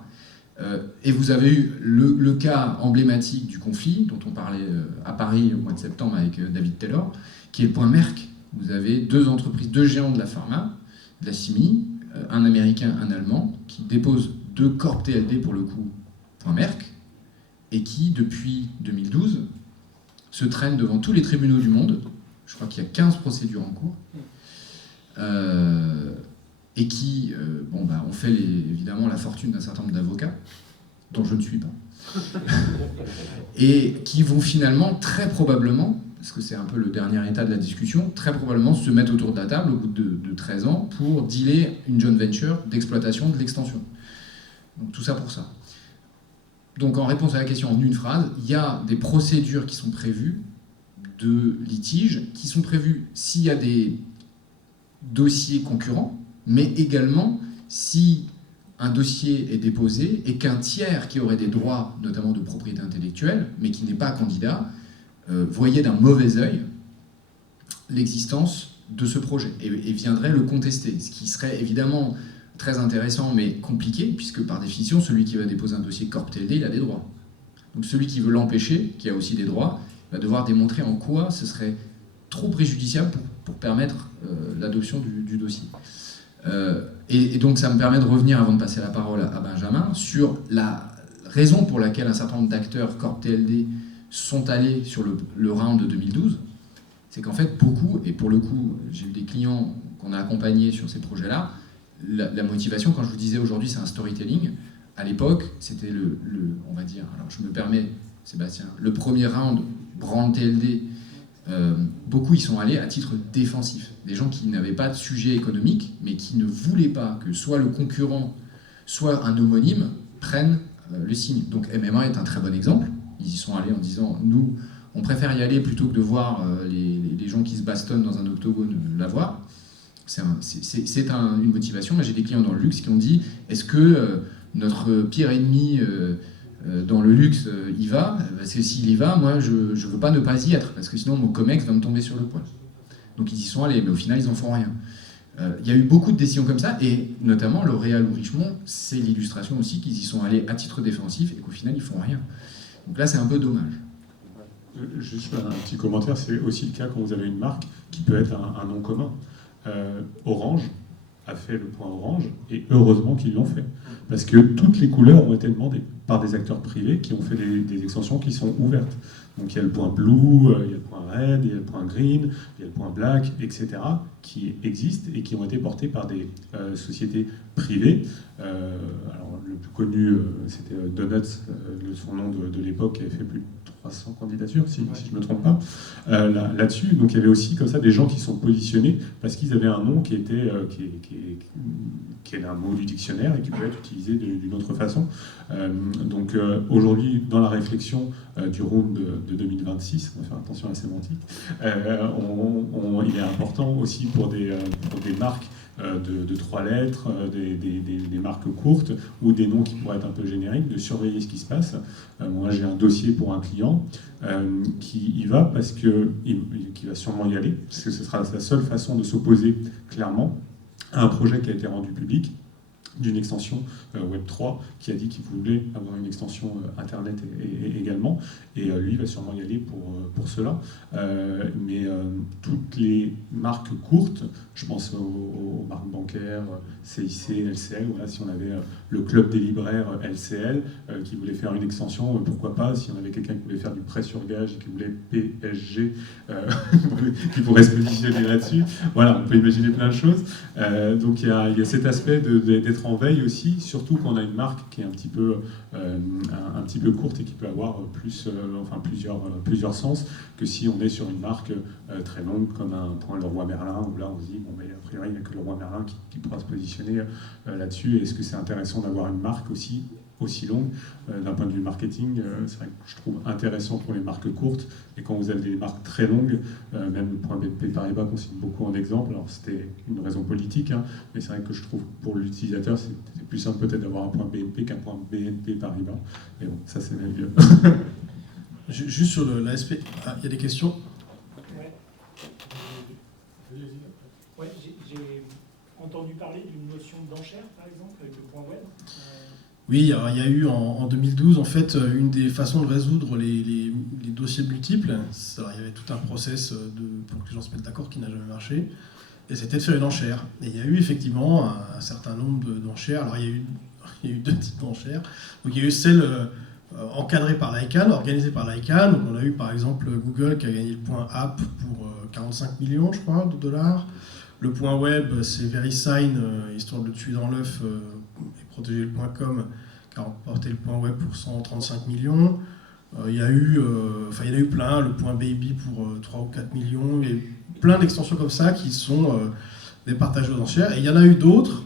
et vous avez eu le cas emblématique du conflit, dont on parlait à Paris au mois de septembre avec David Taylor, qui est le point Merck. Vous avez 2 entreprises, 2 géants de la pharma, de la chimie, un américain, un allemand, qui déposent 2 corps TLD pour le coup, point Merck, et qui, depuis 2012, se traînent devant tous les tribunaux du monde. Je crois qu'il y a 15 procédures en cours. Et qui ont fait évidemment la fortune d'un certain nombre d'avocats, dont je ne suis pas, et qui vont finalement, très probablement, parce que c'est un peu le dernier état de la discussion, très probablement se mettre autour de la table au bout de 13 ans pour dealer une joint venture d'exploitation de l'extension. Donc tout ça pour ça. Donc en réponse à la question en une phrase, il y a des procédures qui sont prévues de litige, qui sont prévues s'il y a des dossiers concurrents, mais également si un dossier est déposé et qu'un tiers qui aurait des droits, notamment de propriété intellectuelle, mais qui n'est pas candidat, voyait d'un mauvais œil l'existence de ce projet et viendrait le contester, ce qui serait évidemment très intéressant mais compliqué, puisque par définition, celui qui va déposer un dossier Corp TLD, il a des droits. Donc celui qui veut l'empêcher, qui a aussi des droits, va devoir démontrer en quoi ce serait trop préjudiciable pour permettre l'adoption du dossier. Et donc ça me permet de revenir, avant de passer la parole à Benjamin, sur la raison pour laquelle un certain nombre d'acteurs Corp TLD sont allés sur le round de 2012, c'est qu'en fait, beaucoup, et pour le coup, j'ai eu des clients qu'on a accompagnés sur ces projets-là, la motivation, quand je vous disais aujourd'hui, c'est un storytelling, à l'époque, c'était on va dire, alors je me permets, Sébastien, le premier round, brand TLD, beaucoup y sont allés à titre défensif. Des gens qui n'avaient pas de sujet économique, mais qui ne voulaient pas que soit le concurrent, soit un homonyme prennent le signe. Donc MMA est un très bon exemple. Ils y sont allés en disant, nous, on préfère y aller plutôt que de voir les gens qui se bastonnent dans un octogone l'avoir. C'est une motivation. Moi, j'ai des clients dans le luxe qui ont dit, est-ce que notre pire ennemi dans le luxe y va? Parce que s'il y va, moi, je ne veux pas ne pas y être, parce que sinon mon COMEX va me tomber sur le poil. Donc ils y sont allés, mais au final, ils n'en font rien. Il y a eu beaucoup de décisions comme ça, et notamment L'Oréal ou Richemont, c'est l'illustration aussi qu'ils y sont allés à titre défensif et qu'au final, ils font rien. Donc là, c'est un peu dommage. Juste un petit commentaire, c'est aussi le cas quand vous avez une marque qui peut être un nom commun. Orange a fait le point orange, et heureusement qu'ils l'ont fait. Parce que toutes les couleurs ont été demandées par des acteurs privés qui ont fait des extensions qui sont ouvertes. Donc il y a le point blue, il y a le point red, il y a le point green, il y a le point black, etc., qui existent et qui ont été portés par des sociétés privées. Alors le plus connu, c'était Donuts, son nom de l'époque, qui avait fait plus de 300 candidatures, si je ne me trompe pas, là-dessus. Donc il y avait aussi comme ça des gens qui sont positionnés parce qu'ils avaient un nom qui était qui est un mot du dictionnaire et qui peut être utilisé d'une autre façon. Donc aujourd'hui, dans la réflexion du round de 2026, on va faire attention à la sémantique, il est important aussi pour des marques de 3 lettres, des marques courtes ou des noms qui pourraient être un peu génériques, de surveiller ce qui se passe. Moi, j'ai un dossier pour un client qui y va parce qui va sûrement y aller, parce que ce sera sa seule façon de s'opposer clairement à un projet qui a été rendu public d'une extension Web3 qui a dit qu'il voulait avoir une extension Internet également, et lui va sûrement y aller pour cela. Mais toutes les marques courtes, je pense aux marques bancaires, CIC, LCL, voilà, si on avait le club des libraires LCL qui voulait faire une extension, pourquoi pas, si on avait quelqu'un qui voulait faire du prêt sur gage et qui voulait PSG, qui pourrait se positionner là-dessus. Voilà, on peut imaginer plein de choses. Donc il y a cet aspect d'être en veille aussi, surtout quand on a une marque qui est un petit peu courte et qui peut avoir plusieurs sens que si on est sur une marque très longue comme un point Leroy Merlin, où là on se dit bon, mais a priori il n'y a que Leroy Merlin qui pourra se positionner là-dessus. Et est-ce que c'est intéressant d'avoir une marque aussi longue d'un point de vue marketing? C'est vrai que je trouve intéressant pour les marques courtes, et quand vous avez des marques très longues, même le point BNP Paribas qu'on cite beaucoup en exemple, alors c'était une raison politique, mais c'est vrai que je trouve que pour l'utilisateur c'est plus simple peut-être d'avoir un point BNP qu'un point BNP Paribas, mais bon, ça c'est mieux. Juste sur l'aspect, il y a des questions? Ouais, j'ai entendu parler d'une notion d'enchère par exemple avec le point web. Oui, alors il y a eu en 2012, en fait, une des façons de résoudre les dossiers multiples. Alors, il y avait tout un process pour que les gens se mettent d'accord qui n'a jamais marché, et c'était de faire une enchère. Et il y a eu effectivement un certain nombre d'enchères. Alors il y a eu 2 types d'enchères. Donc il y a eu celle encadrée par l'ICANN, organisée par l'ICANN. Donc on a eu par exemple Google qui a gagné le point app pour 45 millions, je crois, de dollars. Le point web, c'est VeriSign, histoire de le tuer dans l'œuf et protéger le point com, qui a remporté le point web pour 135 millions. Il y en a eu plein, le point baby pour 3 ou 4 millions. Il y a eu plein d'extensions comme ça qui sont des partages aux enchères. Et il y en a eu d'autres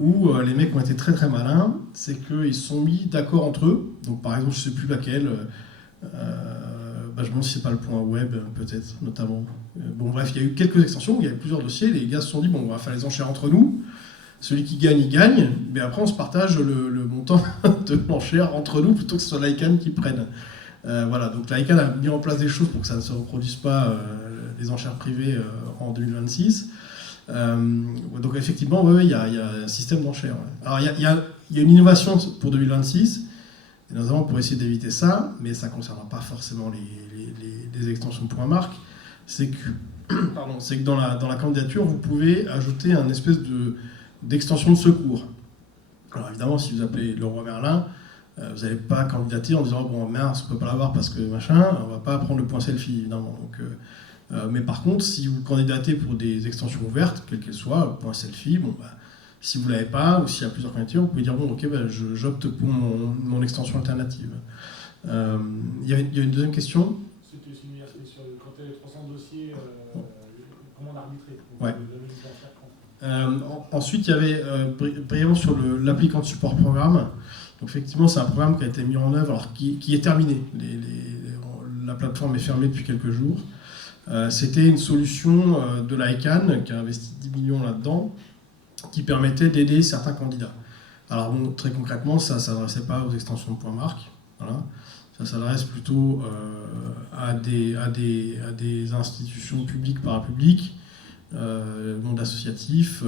où les mecs ont été très très malins. C'est qu'ils se sont mis d'accord entre eux. Donc par exemple, je ne sais plus laquelle. Je me demande si c'est pas le point web, peut-être, notamment. Bon, bref, il y a eu quelques extensions où il y avait plusieurs dossiers. Les gars se sont dit, bon, on va faire les enchères entre nous. Celui qui gagne, il gagne. Mais après, on se partage le montant de l'enchère entre nous plutôt que ce soit l'ICANN qui prenne. Voilà, donc l'ICANN a mis en place des choses pour que ça ne se reproduise pas, les enchères privées, en 2026. Donc effectivement, il y a un système d'enchères. Ouais. Alors, il y a une innovation pour 2026. Et notamment pour essayer d'éviter ça, mais ça ne concernera pas forcément les extensions de point marque, c'est que dans la candidature, vous pouvez ajouter un espèce d'extension de secours. Alors évidemment, si vous appelez Leroy Merlin, Vous n'allez pas candidater en disant bon mince, on peut pas l'avoir parce que machin, on va pas prendre le point selfie évidemment. Donc, mais par contre, si vous candidatez pour des extensions ouvertes, quelles qu'elles soient, point selfie, bon bah, si vous l'avez pas ou s'il y a plusieurs candidatures, vous pouvez dire bon ok, bah, j'opte pour mon extension alternative. Il y a une deuxième question. C'était similaire, sur quand tu as les 300 dossiers, comment on arbitrait Ouais. Ensuite, il y avait brièvement sur l'applicant de support programme. Donc effectivement, c'est un programme qui a été mis en œuvre, alors qui est terminé. La plateforme est fermée depuis quelques jours. C'était une solution de l'ICANN qui a investi 10 millions là-dedans, qui permettait d'aider certains candidats. Alors bon, très concrètement, ça ne s'adressait pas aux extensions de point marque. Voilà. Ça s'adresse plutôt à des institutions publiques, parapubliques, monde associatif,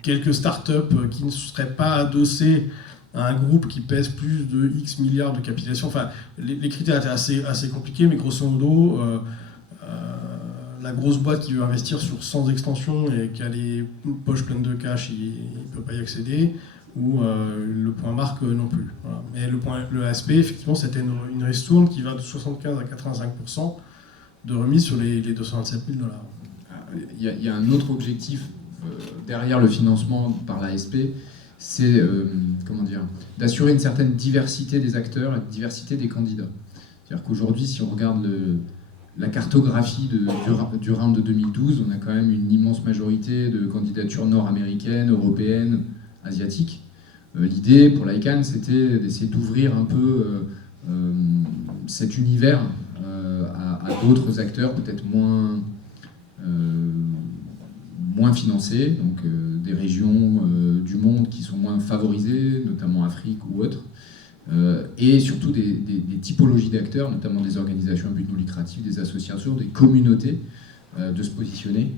quelques startups qui ne seraient pas adossées à un groupe qui pèse plus de X milliards de capitalisation. Enfin, les critères étaient assez compliqués, mais grosso modo, la grosse boîte qui veut investir sur 100 extensions et qui a les poches pleines de cash, il ne peut pas y accéder, ou le point marque non plus. Voilà. Mais le ASP, effectivement, c'était une ristourne qui va de 75 à 85% de remise sur les 227 000 $. Il y a un autre objectif derrière le financement par l'ASP, c'est d'assurer une certaine diversité des acteurs et diversité des candidats. C'est-à-dire qu'aujourd'hui, si on regarde la cartographie du round de 2012, on a quand même une immense majorité de candidatures nord-américaines, européennes, asiatiques. L'idée pour l'ICANN, c'était d'essayer d'ouvrir un peu cet univers à d'autres acteurs, peut-être moins financés, donc des régions du monde qui sont moins favorisées, notamment Afrique ou autres, et surtout des typologies d'acteurs, notamment des organisations à but non lucratif, des associations, des communautés, de se positionner,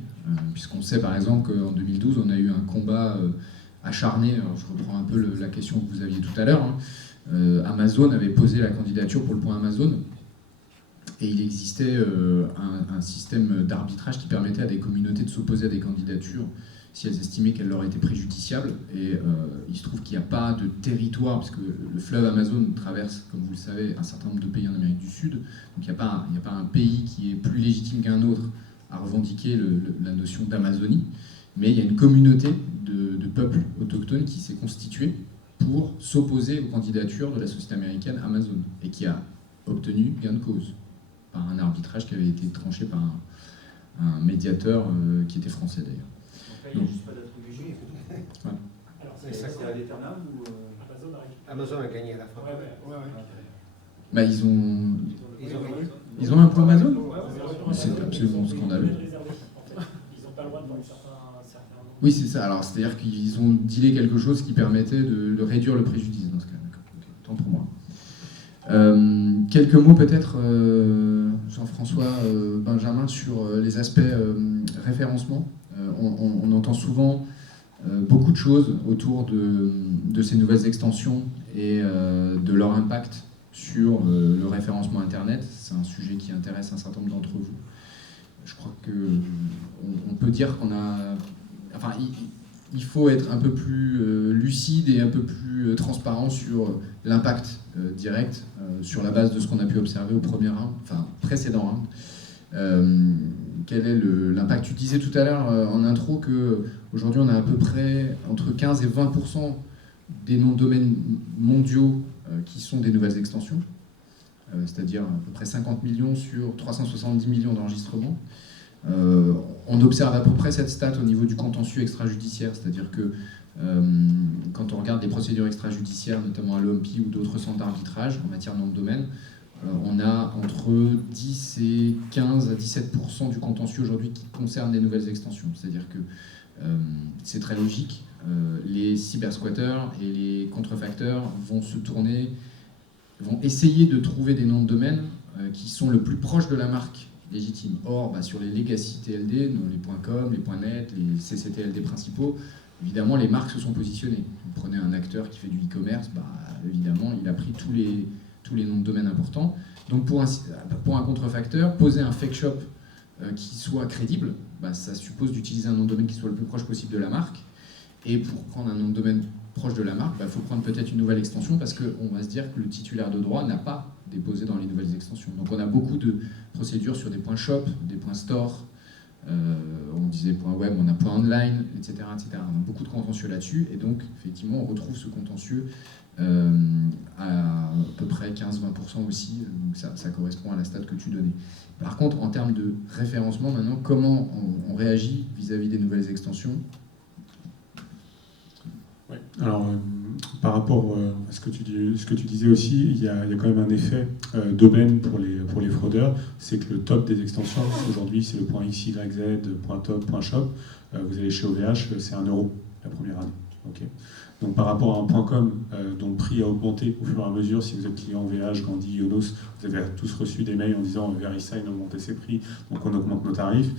puisqu'on sait par exemple qu'en 2012 on a eu un combat acharné, alors je reprends un peu la question que vous aviez tout à l'heure, Amazon avait posé la candidature pour le point Amazon, et il existait un système d'arbitrage qui permettait à des communautés de s'opposer à des candidatures si elles estimaient qu'elles leur étaient préjudiciables. Et il se trouve qu'il n'y a pas de territoire, parce que le fleuve Amazon traverse, comme vous le savez, un certain nombre de pays en Amérique du Sud. Donc il n'y a pas un pays qui est plus légitime qu'un autre à revendiquer la notion d'Amazonie. Mais il y a une communauté de peuples autochtones qui s'est constituée pour s'opposer aux candidatures de la société américaine Amazon, et qui a obtenu gain de cause par un arbitrage qui avait été tranché par un médiateur qui était français d'ailleurs. Donc là, il n'y a juste pas d'attribution. Ouais. Alors, c'est indéterminable ou Amazon a gagné à la fin. Bah, ils ont un point Amazon. C'est absolument scandaleux. Ils n'ont pas le droit de prendre certains... Oui, c'est ça. Alors, c'est-à-dire qu'ils ont dealé quelque chose qui permettait de réduire le préjudice dans ce cas. D'accord. Okay. Tant pour moi. Quelques mots peut-être, Jean-François Benjamin, sur les aspects référencement. On entend souvent beaucoup de choses autour de ces nouvelles extensions et de leur impact sur le référencement Internet. C'est un sujet qui intéresse un certain nombre d'entre vous. Je crois qu'on peut dire qu'on a... Enfin, il faut être un peu plus lucide et un peu plus transparent sur l'impact direct sur la base de ce qu'on a pu observer au premier round, enfin précédent round. Quel est l'impact? Tu disais tout à l'heure en intro qu'aujourd'hui on a à peu près entre 15 et 20% des noms de domaines mondiaux qui sont des nouvelles extensions, c'est-à-dire à peu près 50 millions sur 370 millions d'enregistrements. On observe à peu près cette stat au niveau du contentieux extrajudiciaire, c'est-à-dire que quand on regarde les procédures extrajudiciaires, notamment à l'OMPI ou d'autres centres d'arbitrage en matière de nom de domaine, on a entre 10 et 15 à 17% du contentieux aujourd'hui qui concerne les nouvelles extensions. C'est-à-dire que c'est très logique, les cybersquatteurs et les contrefacteurs vont essayer de trouver des noms de domaine qui sont le plus proches de la marque légitime. Or, sur les legacy TLD, les .com, les .net, les CCTLD principaux, évidemment, les marques se sont positionnées. Vous prenez un acteur qui fait du e-commerce, évidemment, il a pris tous les noms de domaine importants. Donc, pour un contrefacteur, poser un fake shop qui soit crédible, ça suppose d'utiliser un nom de domaine qui soit le plus proche possible de la marque. Et pour prendre un nom de domaine proche de la marque, il faut prendre peut-être une nouvelle extension parce qu'on va se dire que le titulaire de droit n'a pas déposé dans les nouvelles extensions. Donc on a beaucoup de procédures sur des points shop, des points store, on disait point web, on a point online, etc., etc. On a beaucoup de contentieux là-dessus, et donc effectivement on retrouve ce contentieux à peu près 15-20% aussi, donc ça correspond à la stat que tu donnais. Par contre, en termes de référencement, maintenant, comment on réagit vis-à-vis des nouvelles extensions? Ouais. Alors, par rapport à ce que tu disais aussi, il y a quand même un effet d'aubaine pour les fraudeurs, c'est que le top des extensions, aujourd'hui, c'est le point XYZ, point top, point shop. Vous allez chez OVH, c'est 1 € la première année. Okay. Donc par rapport à un point .com dont le prix a augmenté au fur et à mesure, si vous êtes client VH, Gandhi, Yonos, vous avez tous reçu des mails en disant VeriSign a augmenté ses prix, donc on augmente nos tarifs.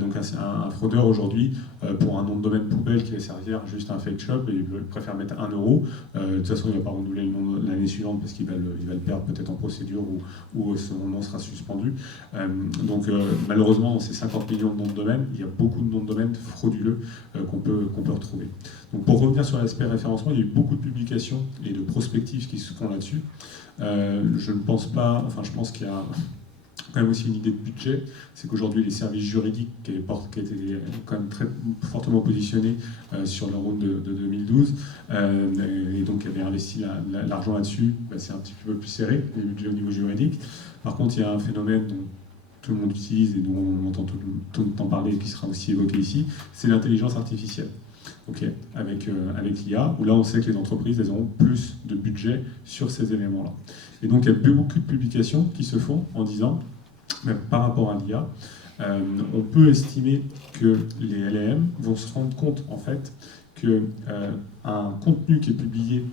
Donc un fraudeur aujourd'hui, pour un nom de domaine poubelle qui va servir juste un fake shop, et il préfère mettre 1 €. De toute façon, il ne va pas renouveler le nom l'année suivante parce qu'il va le perdre peut-être en procédure ou son nom sera suspendu. Donc malheureusement, dans ces 50 millions de noms de domaine, il y a beaucoup de noms de domaine frauduleux qu'on peut retrouver. Donc pour revenir sur l'aspect référencement, il y a eu beaucoup de publications et de prospectives qui se font là-dessus. Je ne pense pas, enfin je pense qu'il y a quand même aussi une idée de budget, c'est qu'aujourd'hui les services juridiques qui étaient quand même très fortement positionnés sur le round de 2012, et donc qui avaient investi l'argent là-dessus, c'est un petit peu plus serré, les budgets au niveau juridique. Par contre, il y a un phénomène dont tout le monde utilise et dont on entend tout le temps parler et qui sera aussi évoqué ici, c'est l'intelligence artificielle. Okay, avec l'IA, où là on sait que les entreprises elles auront plus de budget sur ces éléments-là. Et donc il y a beaucoup de publications qui se font en disant, même par rapport à l'IA, on peut estimer que les LLM vont se rendre compte en fait qu'un contenu qui est publié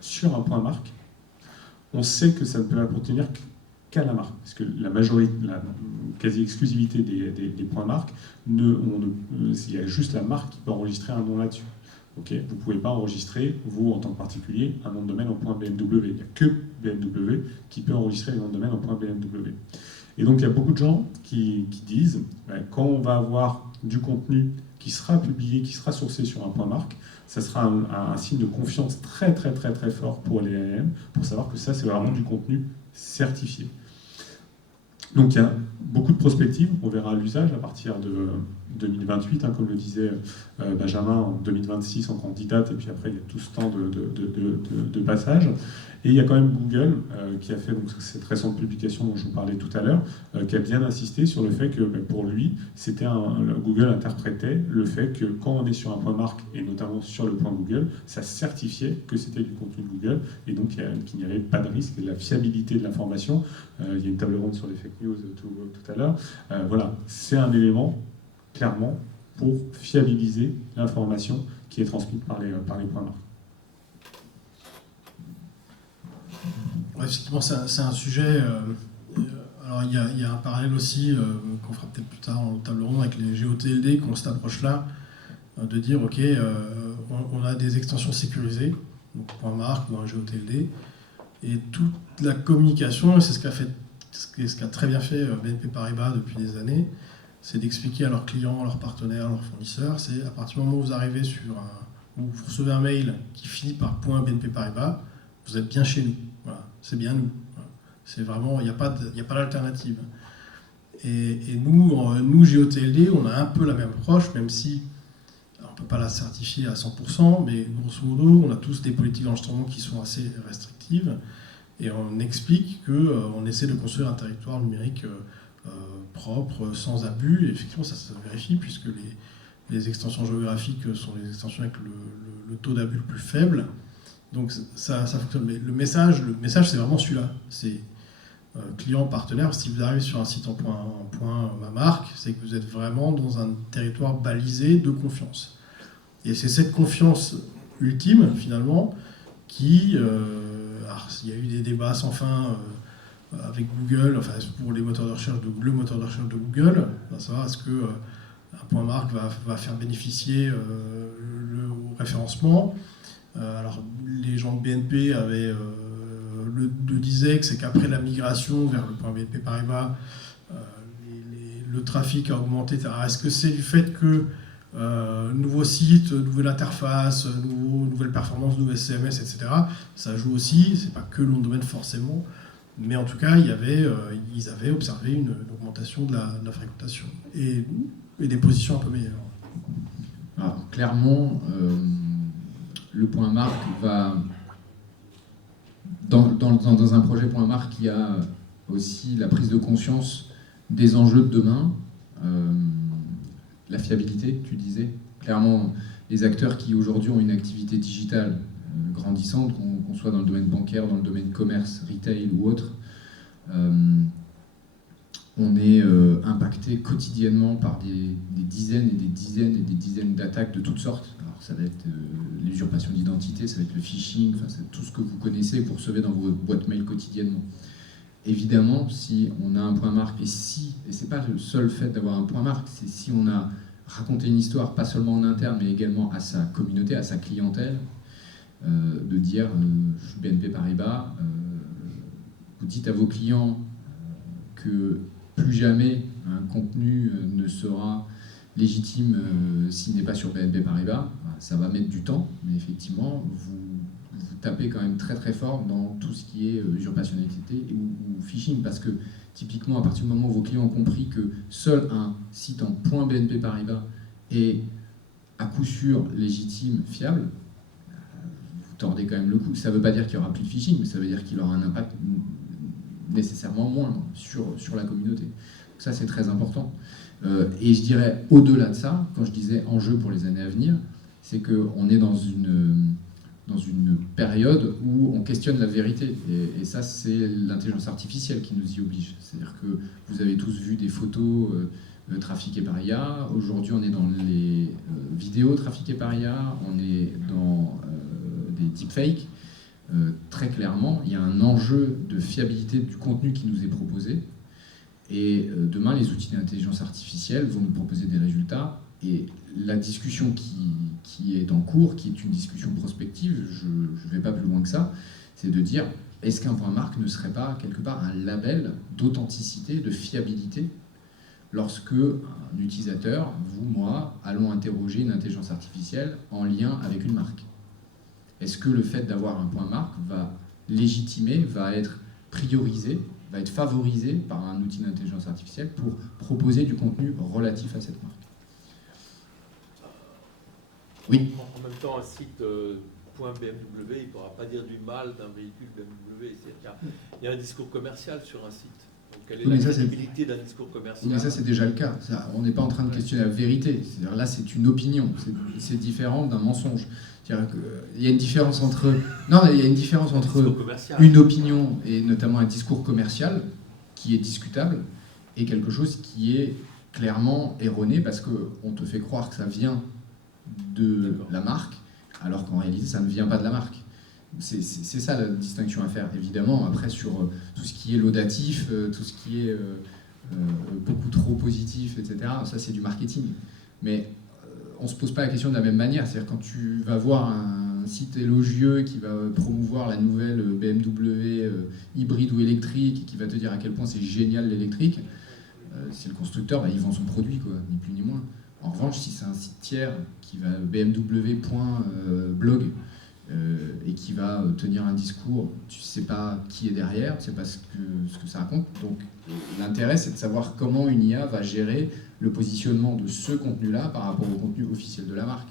sur un point marque, on sait que ça ne peut appartenir qu'à la marque, parce que la quasi-exclusivité des points marques, il y a juste la marque qui peut enregistrer un nom là-dessus. Okay, vous ne pouvez pas enregistrer, vous, en tant que particulier, un nom de domaine en .bmw. Il n'y a que BMW qui peut enregistrer les noms de domaine en .bmw. Et donc, il y a beaucoup de gens qui disent, quand on va avoir du contenu qui sera publié, qui sera sourcé sur un point marque, ça sera un signe de confiance très, très, très, très fort pour les LLM, pour savoir que ça, c'est vraiment du contenu certifié. Donc il y a beaucoup de prospectives, on verra l'usage à partir de 2028, comme le disait Benjamin, en 2026 en candidate, et puis après il y a tout ce temps de passage. Et il y a quand même Google qui a fait donc, cette récente publication dont je vous parlais tout à l'heure, qui a bien insisté sur le fait que pour lui, Google interprétait le fait que quand on est sur un point marque, et notamment sur le point Google, ça certifiait que c'était du contenu de Google, et donc qu'il n'y avait pas de risque, et de la fiabilité de l'information. Il y a une table ronde sur les fake news tout à l'heure. Voilà, c'est un élément, clairement, pour fiabiliser l'information qui est transmise par les points marques. Ouais, effectivement, c'est un sujet. Alors, il y a un parallèle aussi qu'on fera peut-être plus tard en table ronde avec les GeoTLD qui ont cette approche-là, de dire ok, on a des extensions sécurisées, donc point marque ou un GeoTLD, et toute la communication, c'est ce qu'a très bien fait BNP Paribas depuis des années, c'est d'expliquer à leurs clients, à leurs partenaires, à leurs fournisseurs, c'est à partir du moment où vous arrivez où vous recevez un mail qui finit par .BNP Paribas, vous êtes bien chez nous. Voilà, c'est bien nous. Voilà. C'est vraiment, il n'y a pas d'alternative. Et nous, GeoTLD, on a un peu la même approche, même si on ne peut pas la certifier à 100%, mais grosso modo, on a tous des politiques d'enregistrement qui sont assez restrictives, et on explique qu'on essaie de construire un territoire numérique propre, sans abus, et effectivement ça se vérifie, puisque les extensions géographiques sont les extensions avec le taux d'abus le plus faible. Donc ça fonctionne. Mais le message c'est vraiment celui-là. C'est client, partenaire. Si vous arrivez sur un site en point ma marque, c'est que vous êtes vraiment dans un territoire balisé de confiance. Et c'est cette confiance ultime, finalement, qui... alors, il y a eu des débats sans fin avec Google, enfin pour les moteurs de recherche le moteur de recherche de Google, savoir est-ce que un point marque va faire bénéficier le référencement. Alors, les gens de BNP disaient que c'est qu'après la migration vers le point BNP Paribas, le trafic a augmenté. Alors, est-ce que c'est du fait que nouveau site, nouvelle interface, nouvelle performance, nouvel CMS, etc. Ça joue aussi, c'est pas que le nom de domaine forcément, mais en tout cas, ils avaient observé une augmentation de la fréquentation et des positions un peu meilleures. Alors, clairement, le point marque va... Dans un projet point marque, il y a aussi la prise de conscience des enjeux de demain, la fiabilité, tu disais. Clairement, les acteurs qui aujourd'hui ont une activité digitale grandissante, qu'on soit dans le domaine bancaire, dans le domaine commerce, retail ou autre, on est impacté quotidiennement par des dizaines et des dizaines et des dizaines d'attaques de toutes sortes. Alors ça va être l'usurpation d'identité, ça va être le phishing, enfin, c'est tout ce que vous connaissez et que vous recevez dans vos boîtes mail quotidiennement. Évidemment, si on a un point marque, et c'est pas le seul fait d'avoir un point marque, c'est si on a raconté une histoire, pas seulement en interne, mais également à sa communauté, à sa clientèle, de dire je suis BNP Paribas, vous dites à vos clients que plus jamais un contenu ne sera légitime s'il n'est pas sur BNP Paribas. Ça va mettre du temps, mais effectivement, vous tapez quand même très très fort dans tout ce qui est usurpation d'identité ou phishing, parce que typiquement, à partir du moment où vos clients ont compris que seul un site en .BNP Paribas est à coup sûr légitime, fiable, vous tordez quand même le coup. Ça ne veut pas dire qu'il n'y aura plus de phishing, mais ça veut dire qu'il aura un impact nécessairement moindre sur la communauté. Donc ça, c'est très important. Et je dirais, au-delà de ça, quand je disais enjeu pour les années à venir, c'est qu'on est dans une période où on questionne la vérité. Et ça, c'est l'intelligence artificielle qui nous y oblige. C'est-à-dire que vous avez tous vu des photos trafiquées par IA. Aujourd'hui, on est dans les vidéos trafiquées par IA. On est dans des deepfakes. Très clairement, il y a un enjeu de fiabilité du contenu qui nous est proposé. Et demain, les outils d'intelligence artificielle vont nous proposer des résultats. Et la discussion qui est en cours, qui est une discussion prospective, je ne vais pas plus loin que ça, c'est de dire, est-ce qu'un point marque ne serait pas quelque part un label d'authenticité, de fiabilité, lorsque un utilisateur, vous, moi, allons interroger une intelligence artificielle en lien avec une marque? Est-ce que le fait d'avoir un point marque va légitimer, va être priorisé, va être favorisé par un outil d'intelligence artificielle pour proposer du contenu relatif à cette marque? Oui. En même temps, un site .bmw, il ne pourra pas dire du mal d'un véhicule BMW. Il y a un discours commercial sur un site. Donc, quelle est la crédibilité d'un discours commercial? Mais ça, c'est déjà le cas. Ça, on n'est pas en train de questionner la vérité. C'est-à-dire, là, c'est une opinion. C'est différent d'un mensonge. Il y a une différence entre... Non, il y a une différence entre une opinion et notamment un discours commercial qui est discutable et quelque chose qui est clairement erroné parce qu'on te fait croire que ça vient de la marque, alors qu'en réalité, ça ne vient pas de la marque. C'est ça la distinction à faire. Évidemment, après, sur tout ce qui est laudatif, tout ce qui est beaucoup trop positif, etc., ça, c'est du marketing. Mais on ne se pose pas la question de la même manière. C'est-à-dire quand tu vas voir un site élogieux qui va promouvoir la nouvelle BMW hybride ou électrique et qui va te dire à quel point c'est génial l'électrique, c'est le constructeur, il vend son produit, quoi, ni plus ni moins. En revanche, si c'est un site tiers qui va bmw.blog et qui va tenir un discours, tu ne sais pas qui est derrière, tu ne sais pas ce que ça raconte. Donc l'intérêt, c'est de savoir comment une IA va gérer le positionnement de ce contenu-là par rapport au contenu officiel de la marque.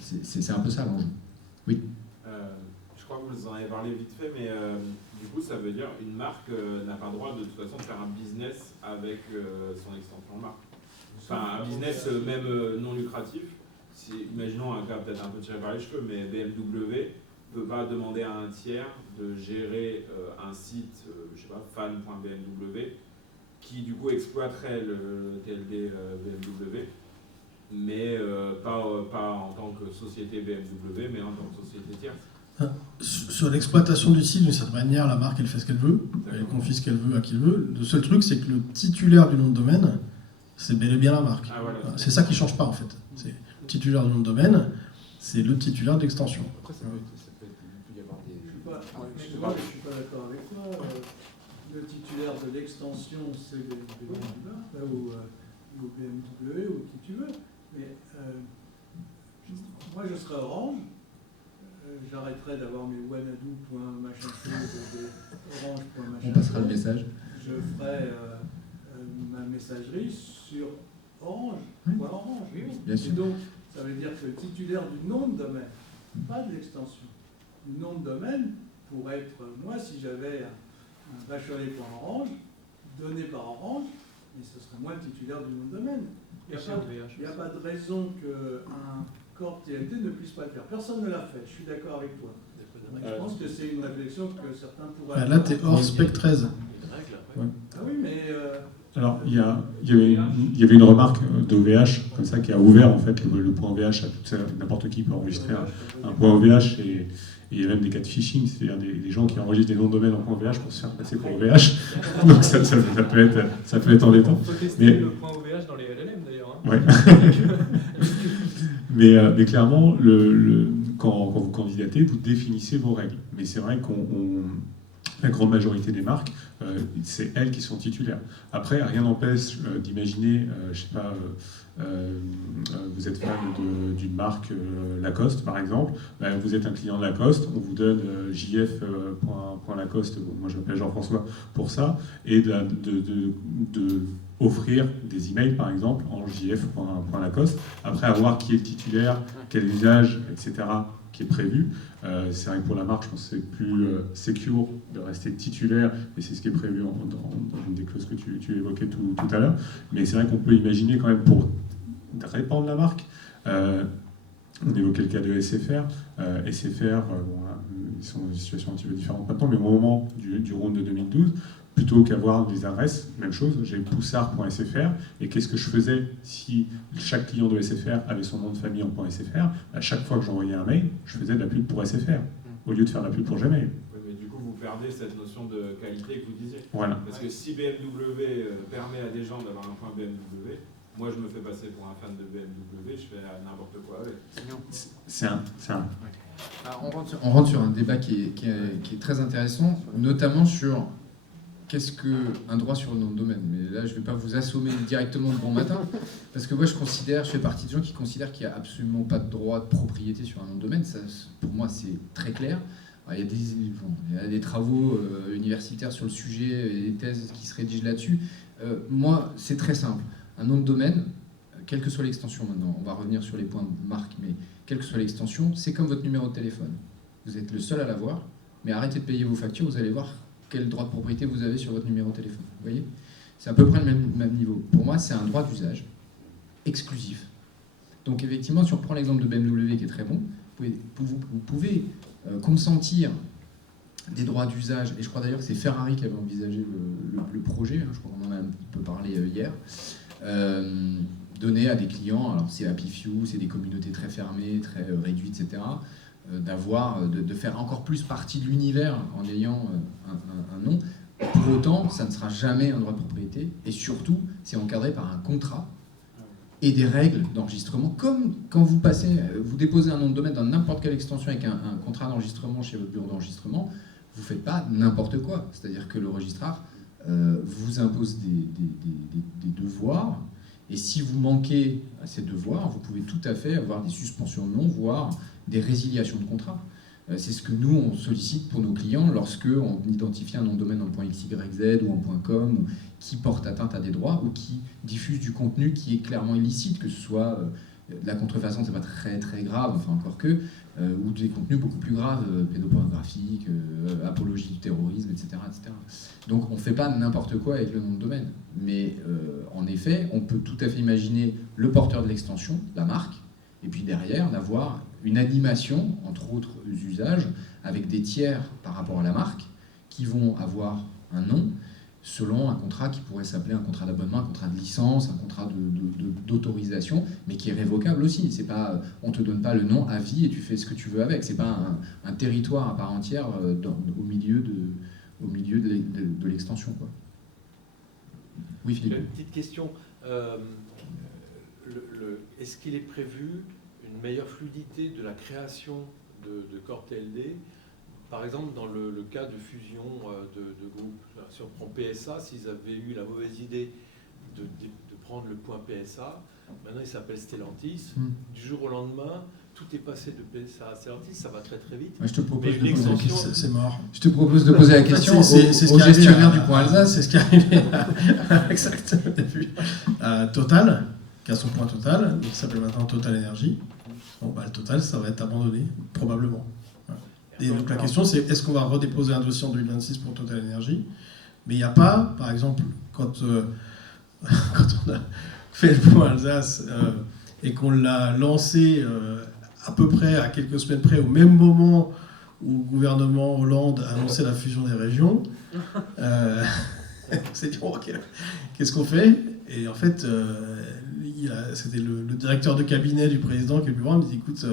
C'est un peu ça l'enjeu. Oui. Je crois que vous en avez parlé vite fait, mais du coup, ça veut dire qu'une marque n'a pas le droit de toute façon de faire un business avec son extension marque. Enfin, un business même non lucratif. Imaginons un cas peut-être un peu tiré par les cheveux, mais BMW ne peut pas demander à un tiers de gérer un site, je sais pas, fan.bmw, qui du coup exploiterait le TLD BMW, mais pas en tant que société BMW, mais en tant que société tierce. Sur l'exploitation du site, d'une certaine manière, la marque, elle fait ce qu'elle veut, elle confie ce qu'elle veut à qui elle veut. Le seul truc, c'est que le titulaire du nom de domaine, c'est bel et bien la marque. Ah, voilà. C'est ça qui ne change pas, en fait. C'est le titulaire du nom de domaine, c'est le titulaire d'extension. Après, ça peut y avoir des... Je suis pas d'accord avec toi. Le titulaire de l'extension, c'est BMW, ou BMW, ou qui tu veux. Mais moi, je serais Orange. J'arrêterai d'avoir mes wanadoo.machin chose, orange.machin. On passera le message. Je ferai ma messagerie sur Orange. Oui, bien sûr. Et donc, ça veut dire que le titulaire du nom de domaine, pas de l'extension, le nom de domaine pourrait être, moi, si j'avais un bachelier.orange, donné par Orange, mais ce serait moi le titulaire du nom de domaine. Il n'y a pas de raison qu'un corps TLD ne puisse pas le faire. Personne ne l'a fait, je suis d'accord avec toi. Je pense que c'est une réflexion que certains pourraient avoir. Là, tu es hors spec 13. Ah oui, mais... Alors, il y avait une remarque d'OVH, comme ça, qui a ouvert en fait le point OVH à n'importe qui peut enregistrer un point OVH, et il y a même des cas de phishing, c'est-à-dire des gens qui enregistrent des noms de domaine en point OVH pour se faire passer pour OVH. Donc ça peut être embêtant. On peut tester le point OVH dans les LLM d'ailleurs. Hein. Ouais. mais clairement, quand vous candidatez, vous définissez vos règles. Mais c'est vrai la grande majorité des marques, c'est elles qui sont titulaires. Après, rien n'empêche d'imaginer, je sais pas, vous êtes fan d'une marque Lacoste, par exemple, vous êtes un client de Lacoste, on vous donne jf.lacoste, moi je m'appelle Jean-François pour ça, et de offrir des emails, par exemple, en jf.lacoste, après avoir qui est le titulaire, quel usage, etc., qui est prévu. C'est vrai que pour la marque, je pense que c'est plus secure de rester titulaire, et c'est ce qui est prévu dans une des clauses que tu évoquais tout à l'heure. Mais c'est vrai qu'on peut imaginer quand même, pour répandre la marque, on évoquait le cas de SFR. SFR, ils sont dans une situation un petit peu différente maintenant, mais au moment du round de 2012, plutôt qu'avoir des adresses, même chose, j'ai poussard.sfr, et qu'est-ce que je faisais si chaque client de SFR avait son nom de famille en .sfr? À chaque fois que j'envoyais un mail, je faisais de la pub pour SFR, au lieu de faire de la pub pour Gmail. Oui, mais du coup, vous perdez cette notion de qualité que vous disiez. Voilà. Parce que si BMW permet à des gens d'avoir un point BMW, moi je me fais passer pour un fan de BMW, je fais n'importe quoi avec. On rentre sur un débat qui est très intéressant, notamment sur qu'est-ce qu'un droit sur le nom de domaine. Mais là, je ne vais pas vous assommer directement de bon matin, parce que moi, je fais partie des gens qui considèrent qu'il n'y a absolument pas de droit de propriété sur un nom de domaine. Ça, pour moi, c'est très clair. Alors, il y a des travaux universitaires sur le sujet, et des thèses qui se rédigent là-dessus. Moi, c'est très simple. Un nom de domaine, quelle que soit l'extension maintenant, on va revenir sur les points de marque, mais quelle que soit l'extension, c'est comme votre numéro de téléphone. Vous êtes le seul à l'avoir, mais arrêtez de payer vos factures, vous allez voir quel droit de propriété vous avez sur votre numéro de téléphone. Vous voyez ? C'est à peu près le même niveau. Pour moi, c'est un droit d'usage exclusif. Donc effectivement, si on reprend l'exemple de BMW qui est très bon, vous pouvez consentir des droits d'usage, et je crois d'ailleurs que c'est Ferrari qui avait envisagé le projet, je crois qu'on en a un peu parlé hier, donner à des clients, alors c'est Happy Few, c'est des communautés très fermées, très réduites, etc., de faire encore plus partie de l'univers en ayant un nom. Pour autant, ça ne sera jamais un droit de propriété, et surtout, c'est encadré par un contrat et des règles d'enregistrement, comme quand vous déposez un nom de domaine dans n'importe quelle extension avec un contrat d'enregistrement chez votre bureau d'enregistrement, vous ne faites pas n'importe quoi. C'est-à-dire que le registrar vous impose des devoirs, et si vous manquez à ces devoirs, vous pouvez tout à fait avoir des suspensions de nom, voire des résiliations de contrat. C'est ce que nous, on sollicite pour nos clients lorsqu'on identifie un nom de domaine en .xyz ou en .com, ou qui porte atteinte à des droits ou qui diffuse du contenu qui est clairement illicite, que ce soit de la contrefaçon, c'est pas très très grave, enfin encore que, ou des contenus beaucoup plus graves, pédopornographiques, apologie du terrorisme, etc., etc. Donc on ne fait pas n'importe quoi avec le nom de domaine. Mais en effet, on peut tout à fait imaginer le porteur de l'extension, la marque, et puis derrière d'avoir une animation, entre autres usages, avec des tiers par rapport à la marque, qui vont avoir un nom selon un contrat qui pourrait s'appeler un contrat d'abonnement, un contrat de licence, un contrat d'autorisation, mais qui est révocable aussi. C'est pas, on ne te donne pas le nom à vie et tu fais ce que tu veux avec. C'est pas un territoire à part entière au milieu de l'extension, quoi. Oui, Philippe. Une petite question. Est-ce qu'il est prévu une meilleure fluidité de la création de corps TLD? Par exemple, dans le cas de fusion de groupes, si on prend PSA, s'ils avaient eu la mauvaise idée de prendre le point PSA, Maintenant, il s'appelle Stellantis. Du jour au lendemain, tout est passé de ça à Stellantis, ça va très très vite. Ouais, je te propose Mais de poser la question. C'est mort. Je te propose de poser la question au gestionnaire du point Alsace. C'est ce qui est arrivé exactement au début. Total, qui a son point Total, qui s'appelle maintenant Total Energy. Bon, le Total, ça va être abandonné, probablement. Et donc la question, c'est est-ce qu'on va redéposer un dossier en 2026 pour Total Energy? Mais il n'y a pas, par exemple, quand on a fait le point Alsace et qu'on l'a lancé à peu près, à quelques semaines près, au même moment où le gouvernement Hollande a annoncé la fusion des régions, on s'est dit, ok, qu'est-ce qu'on fait? Et en fait, c'était le directeur de cabinet du président qui est venu voir, il me dit, écoute,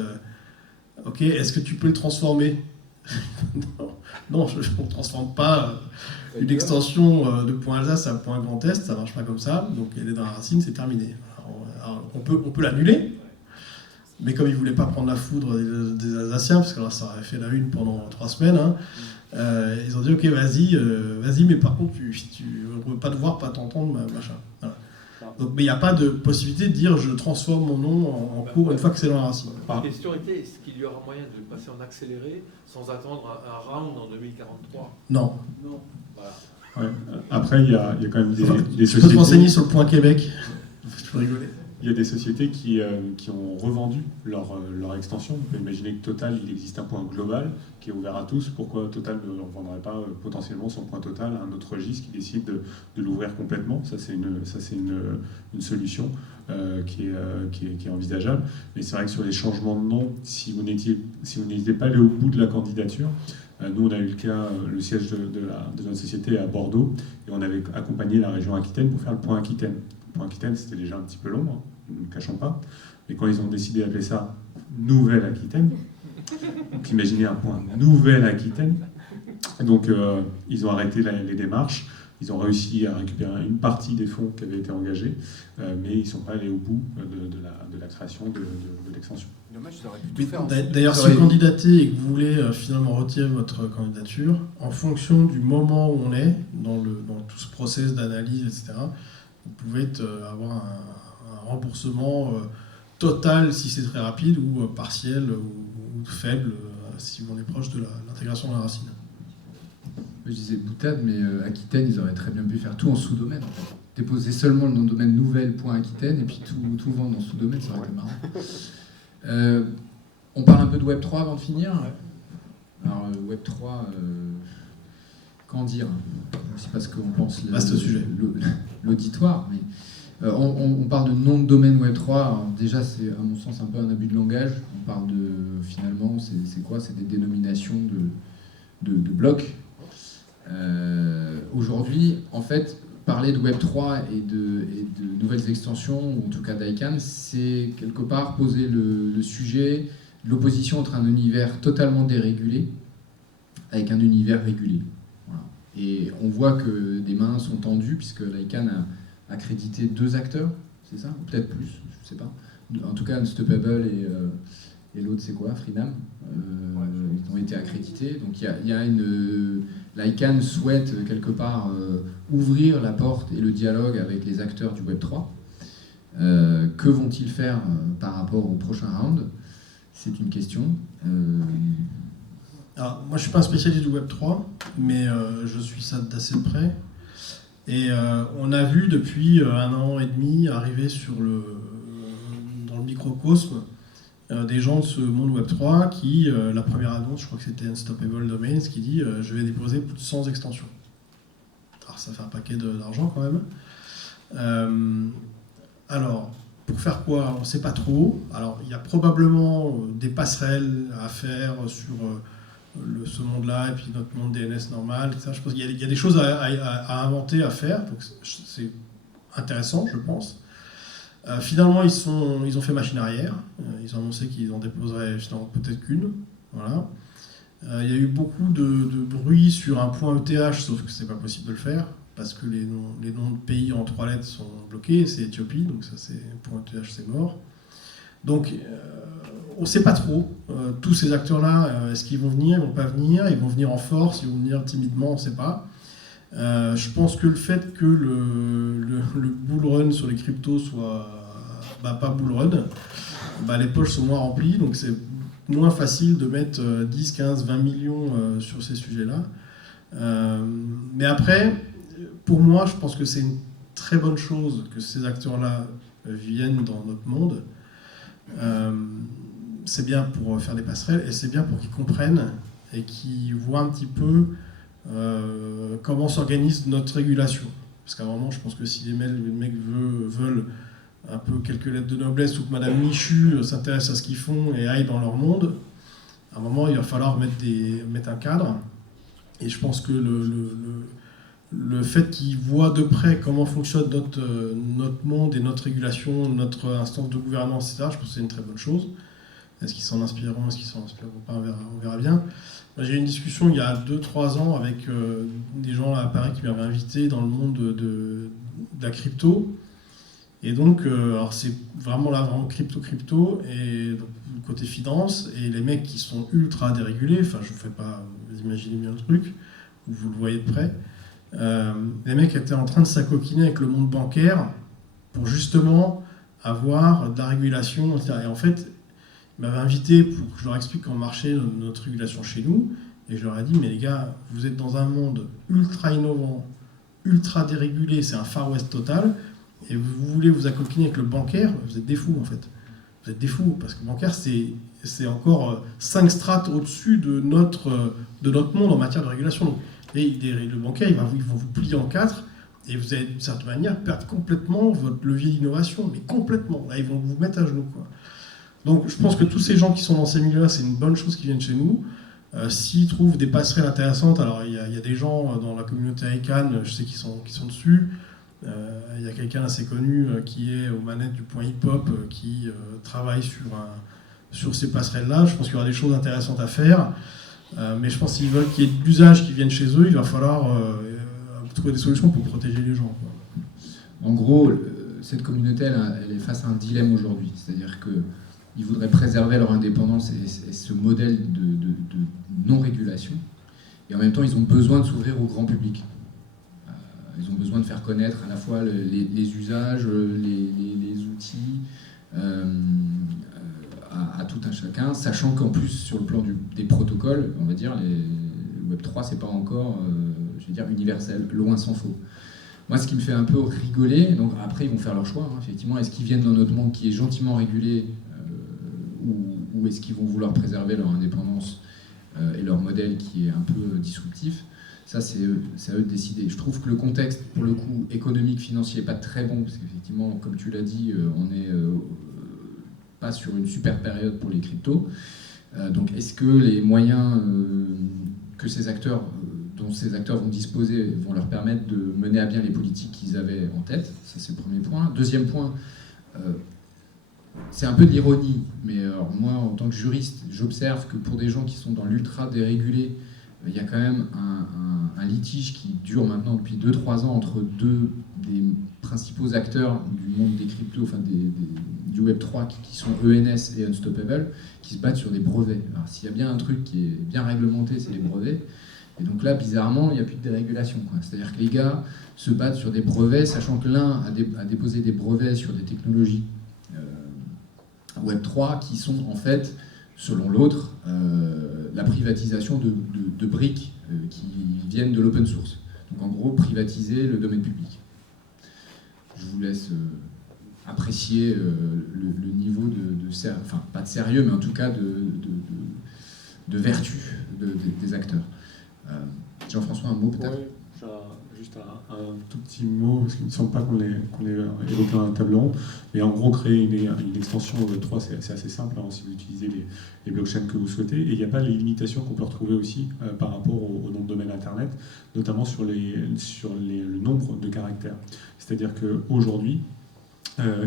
ok, est-ce que tu peux le transformer? Non, je ne transforme pas une extension de Point Alsace à Point Grand Est, ça ne marche pas comme ça, donc elle est dans la racine, c'est terminé. Alors, on peut l'annuler, mais comme ils ne voulaient pas prendre la foudre des Alsaciens, parce que alors, ça aurait fait la une pendant 3 semaines, ils ont dit ok, vas-y, mais par contre, tu ne veux pas te voir, pas t'entendre, machin. Voilà. Donc, mais il n'y a pas de possibilité de dire je transforme mon nom en cours une fois que c'est dans la racine. La question était est-ce qu'il y aura moyen de passer en accéléré sans attendre un round en 2043? Non. Voilà. Ouais. Après, il y a quand même des sociétés... Je peux te renseigner sur le point Québec. Je peux rigoler. Il y a des sociétés qui ont revendu leur extension. On peut imaginer que Total, il existe un point global qui est ouvert à tous. Pourquoi Total ne vendrait pas potentiellement son point Total à un autre registre qui décide de l'ouvrir complètement? Ça, c'est une solution qui est envisageable. Mais c'est vrai que sur les changements de nom, si vous n'étiez pas allé au bout de la candidature, nous, on a eu le cas, le siège de notre société à Bordeaux, et on avait accompagné la région Aquitaine pour faire le point Aquitaine. Le point Aquitaine, c'était déjà un petit peu long, ne nous cachons pas. Mais quand ils ont décidé d'appeler ça Nouvelle-Aquitaine, donc imaginez un point Nouvelle-Aquitaine, donc ils ont arrêté les démarches, ils ont réussi à récupérer une partie des fonds qui avaient été engagés, mais ils ne sont pas allés au bout de la création de l'extension. D'ailleurs, si vous candidatez et que vous voulez finalement retirer votre candidature, en fonction du moment où on est, dans tout ce process d'analyse, etc., vous pouvez avoir un remboursement total si c'est très rapide, ou partiel ou faible si on est proche de l'intégration de la racine. Je disais boutade, mais Aquitaine, ils auraient très bien pu faire tout en sous-domaine. En fait. Déposer seulement le nom de domaine nouvelle.aquitaine et puis tout vendre en sous-domaine, ça aurait été marrant. On parle un peu de Web3 avant de finir. Alors, Web3, qu'en dire? C'est parce qu'on pense l'auditoire, mais on parle de nom de domaine Web3. Alors déjà, c'est à mon sens un peu un abus de langage. On parle finalement, c'est quoi? C'est des dénominations de blocs. Aujourd'hui, en fait, parler de Web3 et de nouvelles extensions, ou en tout cas d'ICANN, c'est quelque part poser le sujet de l'opposition entre un univers totalement dérégulé avec un univers régulé. Voilà. Et on voit que des mains sont tendues, puisque l'ICANN a accrédité 2 acteurs, c'est ça? Ou peut-être plus, je ne sais pas. En tout cas, Unstoppable et l'autre, c'est quoi? Freedom. Ils ont été accrédités. Donc il y a l'ICANN souhaite quelque part ouvrir la porte et le dialogue avec les acteurs du Web3. Que vont-ils faire par rapport au prochain round? C'est une question. Alors, moi, je ne suis pas un spécialiste du Web3, mais je suis ça d'assez près. Et on a vu depuis 1 an et demi arriver dans le microcosme des gens de ce monde Web3 qui, la première annonce, je crois que c'était Unstoppable Domains, qui dit je vais déposer plus de 100 extensions. Alors ça fait un paquet d'argent quand même. Alors, pour faire quoi? On ne sait pas trop. Alors, il y a probablement des passerelles à faire sur ce monde-là et puis notre monde DNS normal, etc. Je pense qu'il y a des choses à inventer, à faire. Donc c'est intéressant, je pense. Finalement, ils ont fait machine arrière. Ils ont annoncé qu'ils en déposeraient finalement peut-être qu'une. Voilà. Il y a eu beaucoup de bruit sur un point ETH, sauf que c'est pas possible de le faire, parce que les noms de pays en 3 lettres sont bloqués, c'est Éthiopie, donc ça c'est point ETH, c'est mort. Donc on ne sait pas trop. Tous ces acteurs-là, est-ce qu'ils vont venir, ils ne vont pas venir, ils vont venir en force, ils vont venir timidement, on ne sait pas. Je pense que le fait que le bull run sur les cryptos soit pas bull run, les poches sont moins remplies, donc c'est moins facile de mettre 10, 15, 20 millions sur ces sujets-là. Mais après, pour moi, je pense que c'est une très bonne chose que ces acteurs-là viennent dans notre monde. C'est bien pour faire des passerelles et c'est bien pour qu'ils comprennent et qu'ils voient un petit peu comment s'organise notre régulation. Parce qu'à un moment, je pense que si les mecs veulent un peu quelques lettres de noblesse ou que Madame Michu s'intéresse à ce qu'ils font et aille dans leur monde, à un moment, il va falloir mettre un cadre. Et je pense que le fait qu'ils voient de près comment fonctionne notre monde et notre régulation, notre instance de gouvernance, etc., je pense que c'est une très bonne chose. Est-ce qu'ils s'en inspireront, est-ce qu'ils s'en inspireront pas, on verra bien. J'ai eu une discussion il y a 2-3 ans avec des gens à Paris qui m'avaient invité dans le monde de la crypto. Et donc, alors c'est vraiment crypto, et donc, côté finance, et les mecs qui sont ultra dérégulés, enfin je vous fais pas, vous imaginez bien le truc, vous le voyez de près, les mecs étaient en train de s'acoquiner avec le monde bancaire pour justement avoir de la régulation, etc. Et en fait, ils m'avaient invité pour que je leur explique comment marchait notre régulation chez nous, et je leur ai dit, mais les gars, vous êtes dans un monde ultra innovant, ultra dérégulé, c'est un Far West total, et vous voulez vous accoquiner avec le bancaire, vous êtes des fous en fait. Vous êtes des fous, parce que le bancaire, c'est encore 5 strates au-dessus de notre monde en matière de régulation. Donc, et le bancaire, ils vont vous plier en 4, et vous allez d'une certaine manière perdre complètement votre levier d'innovation, mais complètement. Là, ils vont vous mettre à genoux, quoi. Donc je pense que tous ces gens qui sont dans ces milieux-là, c'est une bonne chose qu'ils viennent chez nous. S'ils trouvent des passerelles intéressantes, alors il y a des gens dans la communauté ICANN, je sais qu'ils sont dessus. Il y a quelqu'un assez connu qui est aux manettes du point hip-hop qui travaille sur ces passerelles-là. Je pense qu'il y aura des choses intéressantes à faire. Mais je pense qu'ils veulent qu'il y ait de l'usage qui vienne chez eux, il va falloir trouver des solutions pour protéger les gens, quoi. En gros, cette communauté, elle est face à un dilemme aujourd'hui. C'est-à-dire qu'ils voudraient préserver leur indépendance et ce modèle de non-régulation. Et en même temps, ils ont besoin de s'ouvrir au grand public. Ils ont besoin de faire connaître à la fois les usages, les outils à tout un chacun, sachant qu'en plus, sur le plan des protocoles, on va dire, le Web3, c'est pas encore, universel, loin s'en faut. Moi, ce qui me fait un peu rigoler, donc après, ils vont faire leur choix, hein, effectivement, est-ce qu'ils viennent dans notre monde qui est gentiment régulé ou est-ce qu'ils vont vouloir préserver leur indépendance et leur modèle qui est un peu disruptif? Ça, c'est à eux de décider. Je trouve que le contexte, pour le coup, économique, financier, n'est pas très bon, parce qu'effectivement, comme tu l'as dit, on n'est pas sur une super période pour les cryptos. Donc, est-ce que les moyens dont ces acteurs vont disposer vont leur permettre de mener à bien les politiques qu'ils avaient en tête? Ça, c'est le premier point. Deuxième point, c'est un peu de l'ironie, mais alors, moi, en tant que juriste, j'observe que pour des gens qui sont dans l'ultra dérégulé, il y a quand même un litige qui dure maintenant depuis 2-3 ans entre deux des principaux acteurs du monde des cryptos, enfin du Web3 qui sont ENS et Unstoppable, qui se battent sur des brevets. Alors s'il y a bien un truc qui est bien réglementé, c'est les brevets. Et donc là, bizarrement, il n'y a plus de dérégulation, quoi. C'est-à-dire que les gars se battent sur des brevets, sachant que l'un a déposé des brevets sur des technologies Web3 qui sont en fait, selon l'autre, la privatisation de briques qui viennent de l'open source. Donc en gros, privatiser le domaine public. Je vous laisse apprécier le niveau enfin pas de sérieux, mais en tout cas de vertu des acteurs. Jean-François, un mot peut-être? Oui, juste un tout petit mot, parce qu'il ne me semble pas qu'on l'ait évoqué dans un table ronde. Mais en gros, créer une extension Web3, c'est assez simple, hein, si vous utilisez les blockchains que vous souhaitez. Et il n'y a pas les limitations qu'on peut retrouver aussi par rapport au nom de domaine Internet, notamment sur le nombre de caractères. C'est-à-dire qu'aujourd'hui,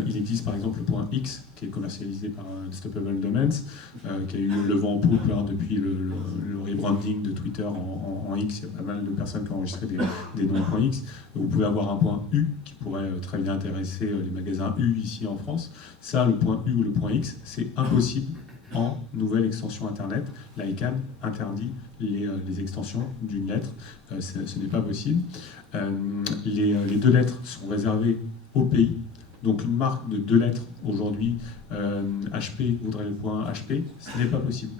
il existe par exemple le point X qui est commercialisé par Unstoppable Domains, qui a eu le vent en poupe depuis le rebranding de Twitter en X. Il y a pas mal de personnes qui ont enregistré des noms point X. Vous pouvez avoir un point U qui pourrait très bien intéresser les magasins U ici en France. Ça, le point U ou le point X, c'est impossible en nouvelle extension Internet. L'ICANN interdit les extensions d'une lettre. Ce n'est pas possible. Les 2 lettres sont réservées au pays. Donc une marque de 2 lettres aujourd'hui, HP voudrait le point HP, ce n'est pas possible.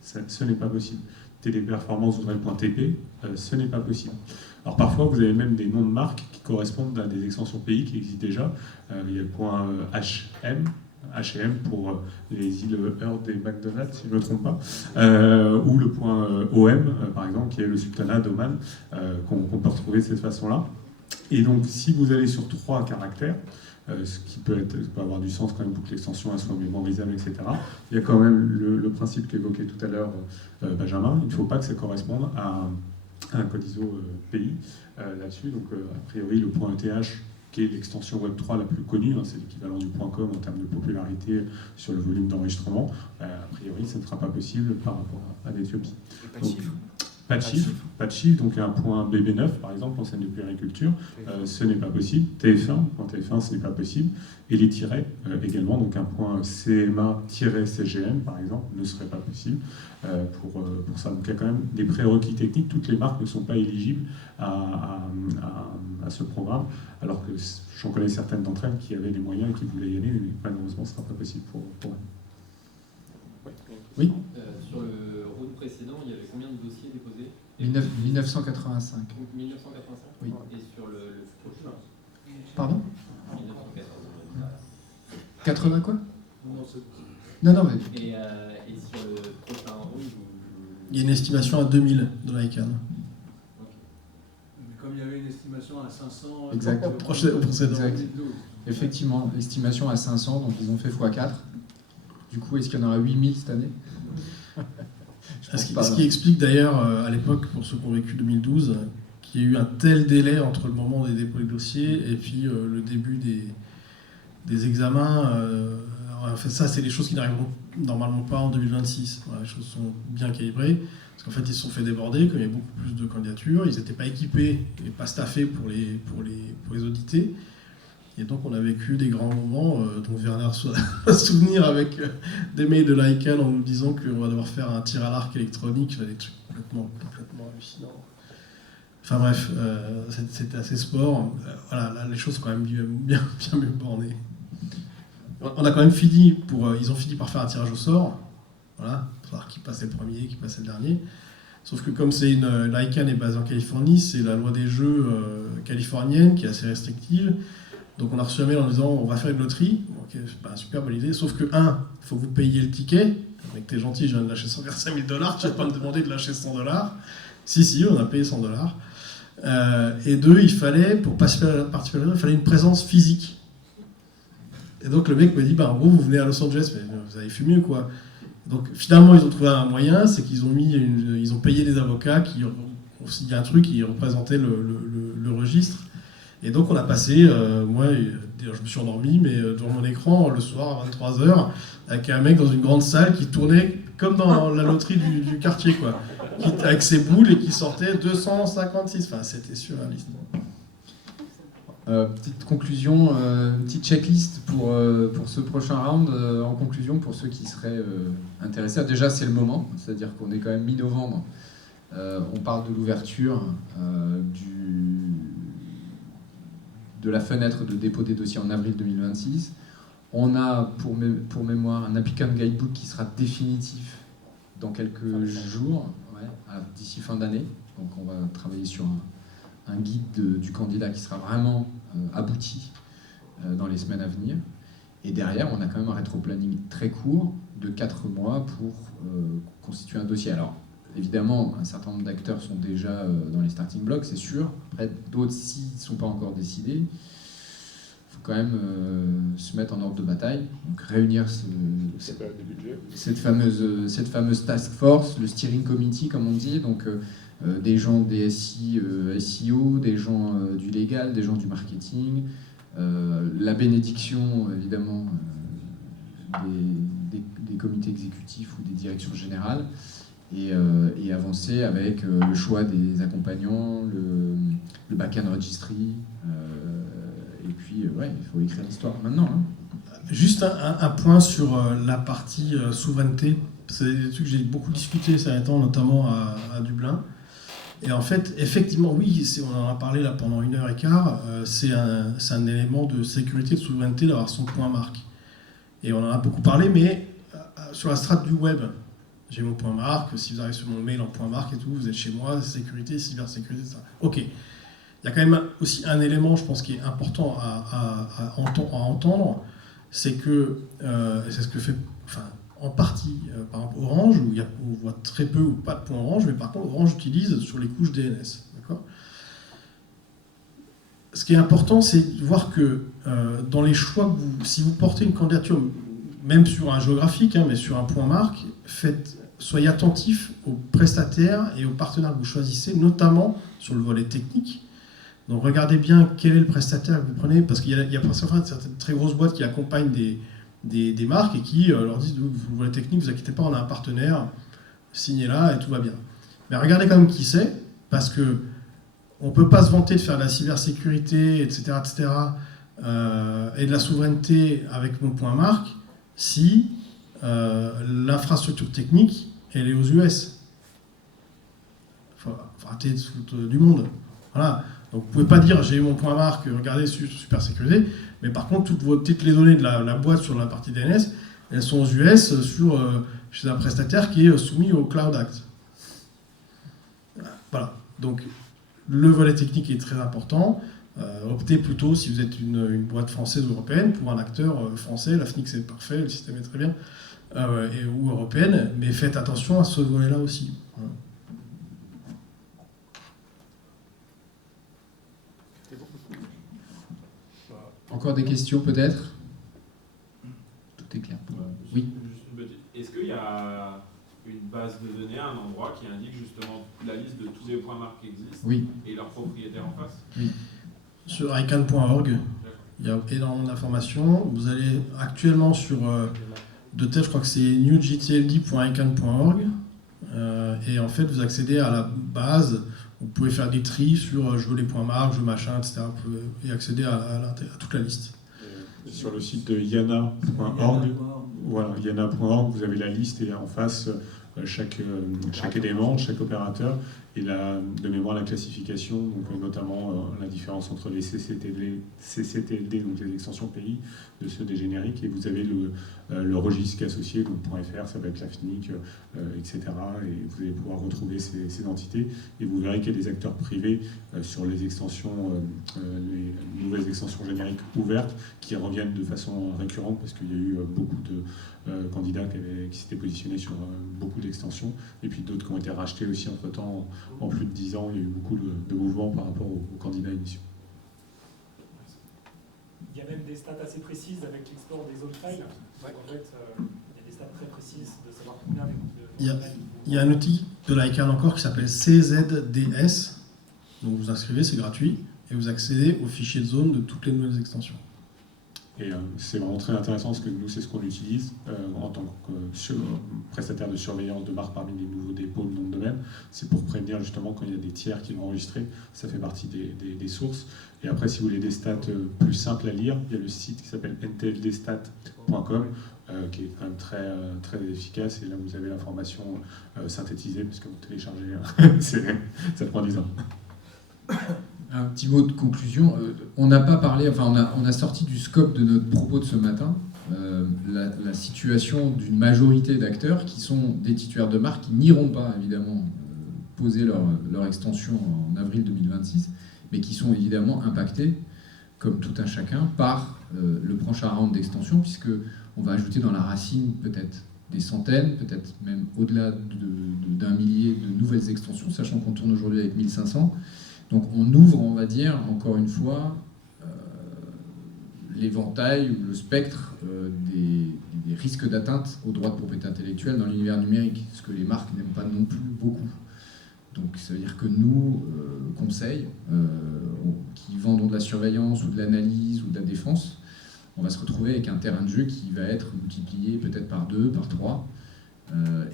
Ce n'est pas possible. Téléperformance voudrait le point TP, ce n'est pas possible. Alors parfois, vous avez même des noms de marques qui correspondent à des extensions pays qui existent déjà. Il y a le point H&M pour les îles Heard et McDonald's, si je ne me trompe pas, ou le point OM, par exemple, qui est le sultanat d'Oman, qu'on peut retrouver de cette façon-là. Et donc, si vous allez sur 3 caractères, ce qui peut avoir du sens quand même pour que l'extension soit mémorisable, etc. Il y a quand même le principe qu'évoquait tout à l'heure Benjamin, il ne faut pas que ça corresponde à un code ISO pays là-dessus. Donc, a priori, le point ETH, qui est l'extension Web3 la plus connue, c'est l'équivalent du point .com en termes de popularité sur le volume d'enregistrement, a priori, ça ne sera pas possible par rapport à l'Éthiopie. Pas de chiffre, donc un point BB9 par exemple, enseigne de puériculture, ce n'est pas possible. TF1, ce n'est pas possible. Et les tirets également, donc un point CMA-CGM par exemple, ne serait pas possible pour ça. Donc il y a quand même des prérequis techniques, toutes les marques ne sont pas éligibles à ce programme, alors que j'en connais certaines d'entre elles qui avaient les moyens et qui voulaient y aller, mais malheureusement ce ne sera pas possible pour elles. Oui. Sur le round précédent, il y avait combien de dossiers déposés? 1985. Donc 1985. Oui. Et sur le prochain? Pardon? 1980. 80 quoi? Non, non, mais... Et sur le prochain round, il y a une estimation à 2000 de l'ICANN. Comme il y avait une estimation à 500 exact. au précédent. 2012. Effectivement, l'estimation à 500, donc ils ont fait x4. Du coup, est-ce qu'il y en aura 8000 cette année? Ce qui explique d'ailleurs, à l'époque, pour ceux qui ont vécu 2012, qu'il y a eu un tel délai entre le moment des dépôts des dossiers et puis le début des examens. En fait, ça, c'est des choses qui n'arriveront normalement pas en 2026. Voilà, les choses sont bien calibrées. Parce qu'en fait, ils se sont fait déborder, comme il y a beaucoup plus de candidatures. Ils n'étaient pas équipés et pas staffés pour les auditer. Et donc, on a vécu des grands moments dont Werner va se souvenir avec des mails de l'ICANN en nous disant qu'on va devoir faire un tir à l'arc électronique, des trucs complètement hallucinants. Enfin bref, c'était assez sport. Voilà, là, les choses sont quand même bien mieux bornées. On a quand même ils ont fini par faire un tirage au sort. Voilà, pour savoir qui passait le premier, qui passait le dernier. Sauf que comme l'ICANN est basée en Californie, c'est la loi des jeux californienne qui est assez restrictive. Donc on a reçu un mail en disant on va faire une loterie. Ok, c'est pas une super bonne idée. Sauf que, il faut que vous payiez le ticket. Mec, t'es gentil, je viens de lâcher 125 000 $, tu vas pas me demander de lâcher 100 $. Si, on a payé 100 $. Et 2, il fallait, pour participer à la participation, il fallait une présence physique. Et donc le mec me dit, en gros, vous venez à Los Angeles, mais vous avez fumé ou quoi? Donc finalement, ils ont trouvé un moyen, c'est qu'ils ont ils ont payé des avocats il y a un truc qui représentait le registre. Et donc on a passé, moi, je me suis endormi, mais devant mon écran le soir à 23h, avec un mec dans une grande salle qui tournait comme dans la loterie du quartier, quoi, avec ses boules et qui sortait 256. Enfin, c'était surréaliste. Petite conclusion, petite checklist pour ce prochain round. En conclusion, pour ceux qui seraient intéressés, déjà c'est le moment, c'est-à-dire qu'on est quand même mi-novembre. On parle de l'ouverture de la fenêtre de dépôt des dossiers en avril 2026. On a, pour mémoire, un applicant guidebook qui sera définitif dans quelques jours, d'ici fin d'année. Donc on va travailler sur un guide du candidat qui sera vraiment abouti dans les semaines à venir. Et derrière, on a quand même un rétro-planning très court de 4 mois pour constituer un dossier. Alors, évidemment, un certain nombre d'acteurs sont déjà dans les starting blocks, c'est sûr. Après, d'autres, s'ils ne sont pas encore décidés, il faut quand même se mettre en ordre de bataille. Donc réunir cette fameuse task force, le steering committee, comme on dit, donc des gens des SEO, des gens du légal, des gens du marketing, la bénédiction, évidemment, des comités exécutifs ou des directions générales. Et avancer avec le choix des accompagnants, le back-end registry, et puis il faut écrire l'histoire maintenant. Juste un point sur la partie souveraineté. C'est des trucs que j'ai beaucoup discuté ces derniers temps, notamment à Dublin. Et en fait, effectivement, oui, on en a parlé là pendant 1h15, c'est un élément de sécurité, de souveraineté d'avoir son point marque. Et on en a beaucoup parlé, mais sur la strate du web, j'ai mon point marque, si vous arrivez sur mon mail en point marque et tout, vous êtes chez moi, sécurité, cybersécurité, ça. Ok. Il y a quand même aussi un élément, je pense, qui est important à entendre, c'est que, et c'est ce que fait, enfin, en partie, par exemple, Orange, où on voit très peu ou pas de points Orange, mais par contre, Orange utilise sur les couches DNS. D'accord ? Ce qui est important, c'est de voir que dans les choix, si vous portez une candidature, même sur un géographique, mais sur un point marque, soyez attentifs aux prestataires et aux partenaires que vous choisissez, notamment sur le volet technique. Donc regardez bien quel est le prestataire que vous prenez, parce qu'il y a certaines très grosses boîtes qui accompagnent des marques et qui leur disent, vous le volet technique, ne vous inquiétez pas, on a un partenaire, signez là et tout va bien. Mais regardez quand même qui c'est, parce que on ne peut pas se vanter de faire de la cybersécurité, etc., et de la souveraineté avec nos points marques si l'infrastructure technique, elle est aux US. Il faut arrêter de se foutre du monde. Voilà. Donc vous ne pouvez pas dire j'ai mon point marque, regardez super sécurisé, mais par contre toutes les données de la boîte sur la partie DNS, elles sont aux US chez un prestataire qui est soumis au Cloud Act. Voilà. Donc le volet technique est très important. Optez plutôt, si vous êtes une boîte française ou européenne, pour un acteur français. La FNIC c'est parfait, le système est très bien, ou européenne, mais faites attention à ce volet-là aussi. Voilà. Encore des questions peut-être ? Tout est clair. Oui. Est-ce qu'il y a une base de données, un endroit qui indique justement la liste de tous les points marques qui existent et leurs propriétaires en face ? Oui. Sur icann.org, il y a énormément d'informations. Vous allez actuellement sur de tête, je crois que c'est newgtld.icann.org, et en fait vous accédez à la base. Vous pouvez faire des tris sur je veux les points marques, je veux machin, etc. Et accéder à toute la liste. Sur le site de yana.org, voilà, yana.org, vous avez la liste et en face chaque élément, chaque opérateur et de mémoire la classification, donc notamment la différence entre les CCTLD, donc les extensions pays, de ceux des génériques, et vous avez le registre qui est associé, donc .fr, ça va être la FNIC, etc. Et vous allez pouvoir retrouver ces entités, et vous verrez qu'il y a des acteurs privés sur les extensions, les nouvelles extensions génériques ouvertes, qui reviennent de façon récurrente, parce qu'il y a eu beaucoup de candidats qui s'étaient positionnés sur beaucoup d'extensions, et puis d'autres qui ont été rachetés aussi entre-temps. En plus de 10 ans, il y a eu beaucoup de mouvements par rapport aux candidats initiaux. Il y a même des stats assez précises avec l'export des old files. En fait, il y a des stats très précises de savoir combien il y a un outil de l'ICANN encore qui s'appelle CZDS. Donc vous inscrivez, c'est gratuit, et vous accédez au fichier de zone de toutes les nouvelles extensions. Et c'est vraiment très intéressant parce que nous, c'est ce qu'on utilise en tant que prestataire de surveillance de marque parmi les nouveaux dépôts de nom de domaine. C'est pour prévenir justement quand il y a des tiers qui l'ont enregistré. Ça fait partie des sources. Et après, si vous voulez des stats plus simples à lire, il y a le site qui s'appelle ntldstat.com qui est quand même très, très efficace. Et là, vous avez l'information synthétisée parce que vous téléchargez, ça prend 10 ans. Un petit mot de conclusion. On n'a pas parlé, enfin on a sorti du scope de notre propos de ce matin la situation d'une majorité d'acteurs qui sont des titulaires de marque qui n'iront pas évidemment poser leur extension en avril 2026, mais qui sont évidemment impactés, comme tout un chacun, par le prochain round d'extension, puisque on va ajouter dans la racine peut-être des centaines, peut-être même au-delà d'un millier de nouvelles extensions, sachant qu'on tourne aujourd'hui avec 1500. Donc on ouvre, on va dire, encore une fois, l'éventail ou le spectre des risques d'atteinte aux droits de propriété intellectuelle dans l'univers numérique, ce que les marques n'aiment pas non plus beaucoup. Donc ça veut dire que nous, conseils, qui vendons de la surveillance ou de l'analyse ou de la défense, on va se retrouver avec un terrain de jeu qui va être multiplié peut-être par 2, par 3,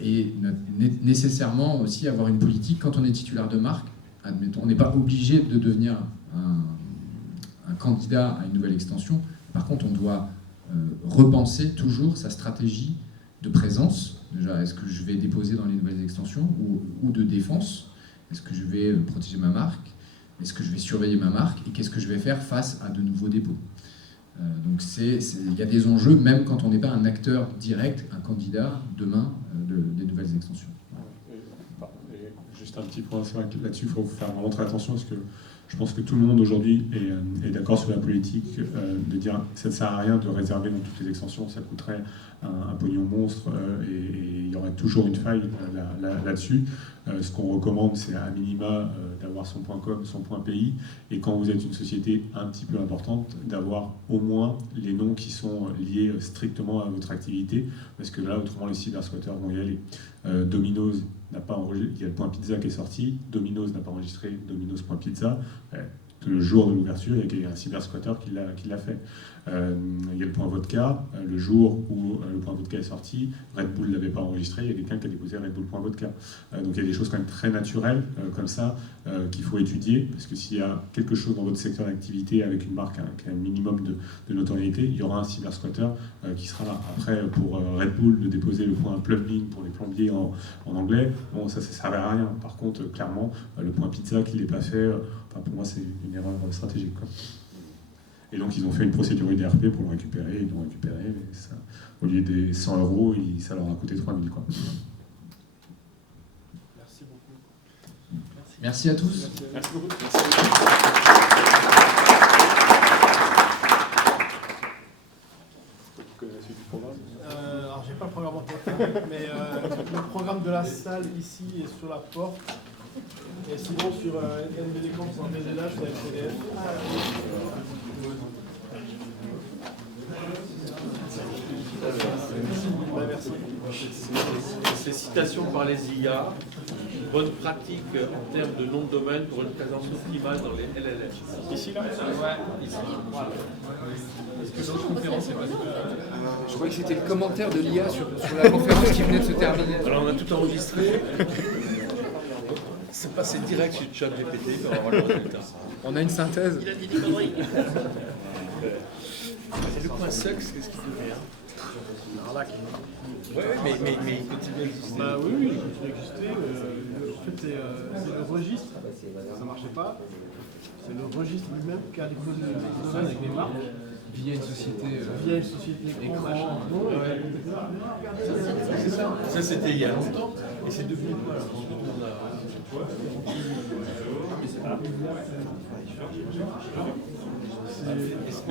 et nécessairement aussi avoir une politique quand on est titulaire de marque. Admettons, on n'est pas obligé de devenir un candidat à une nouvelle extension. Par contre, on doit repenser toujours sa stratégie de présence. Déjà, est-ce que je vais déposer dans les nouvelles extensions ou de défense? Est-ce que je vais protéger ma marque? Est-ce que je vais surveiller ma marque? Et qu'est-ce que je vais faire face à de nouveaux dépôts? Donc il y a des enjeux, même quand on n'est pas un acteur direct, un candidat, demain, des nouvelles extensions. Et juste un petit point, c'est vrai que là-dessus, il faut faire vraiment très attention, parce que je pense que tout le monde aujourd'hui est d'accord sur la politique de dire que ça ne sert à rien de réserver dans toutes les extensions, ça coûterait un pognon monstre et il y aurait toujours une faille là-dessus. Ce qu'on recommande, c'est à minima d'avoir son .com, son .pi, et quand vous êtes une société un petit peu importante, d'avoir au moins les noms qui sont liés strictement à votre activité, parce que là, autrement, les cybersquatters vont y aller. Domino's n'a pas enregistré, il y a le .pizza qui est sorti, Domino's n'a pas enregistré Domino's.pizza. Le jour de l'ouverture, il y a un cybersquatter qui l'a fait. Il y a le .vodka, le jour où le .vodka est sorti, Red Bull ne l'avait pas enregistré, il y a quelqu'un qui a déposé Red Bull.vodka. Donc il y a des choses quand même très naturelles comme ça qu'il faut étudier, parce que s'il y a quelque chose dans votre secteur d'activité avec une marque qui a un minimum de notoriété, il y aura un cybersquatter qui sera là. Après, pour Red Bull, de déposer le .plumbing pour les plombiers en anglais, bon, ça ne servait à rien. Par contre, clairement, le .pizza qui ne l'ait pas fait, pour moi, c'est une erreur stratégique, quoi. Et donc, ils ont fait une procédure IDRP pour le récupérer. Ils l'ont récupéré, mais ça, au lieu des 100 €, ça leur a coûté 3 000, quoi. Merci beaucoup. Merci à tous. Merci beaucoup. Vous connaissez la suite du programme? Alors, j'ai pas le programme en tête, mais le programme de la salle ici est sur la porte. Et sinon, sur NBDcamp, c'est un DGLH, c'est un PDF. Merci. Ces citations par les IA, bonne pratique en termes de nom de domaine pour une présence optimale dans les LLM. Ici, là? Ouais, ici. Est-ce que l'autre conférence est pas Je crois que c'était le commentaire de l'IA sur la conférence qui venait de se terminer. Alors on a tout enregistré. C'est passé direct sur ChatGPT pour avoir le résultat. On a une synthèse. Il a dit des conneries. C'est le point sexe, qu'est-ce qu'il devient? Oui, mais il continue à exister. Bah oui, il continue à exister. En fait, c'est le registre. Ça marchait pas. C'est le registre lui-même qui a déposé le domaine avec des marques. Via une société. Via une société écran. C'est ça. Ça, c'était il y a longtemps. Et c'est devenu quoi alors?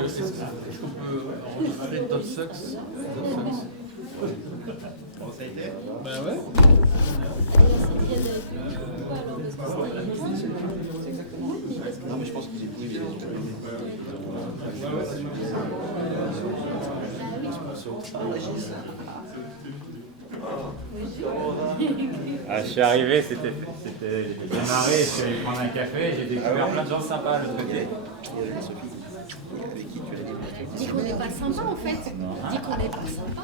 Est-ce qu'on peut enregistrer .sucks? Ça a été? Bah ouais. Non mais je pense qu'il est privé. Ah, je suis arrivé, c'était démarré, je suis allé prendre un café, j'ai découvert plein de gens sympas à l'autre côté. Dis qu'on n'est pas sympa en fait. Dis qu'on n'est pas sympa.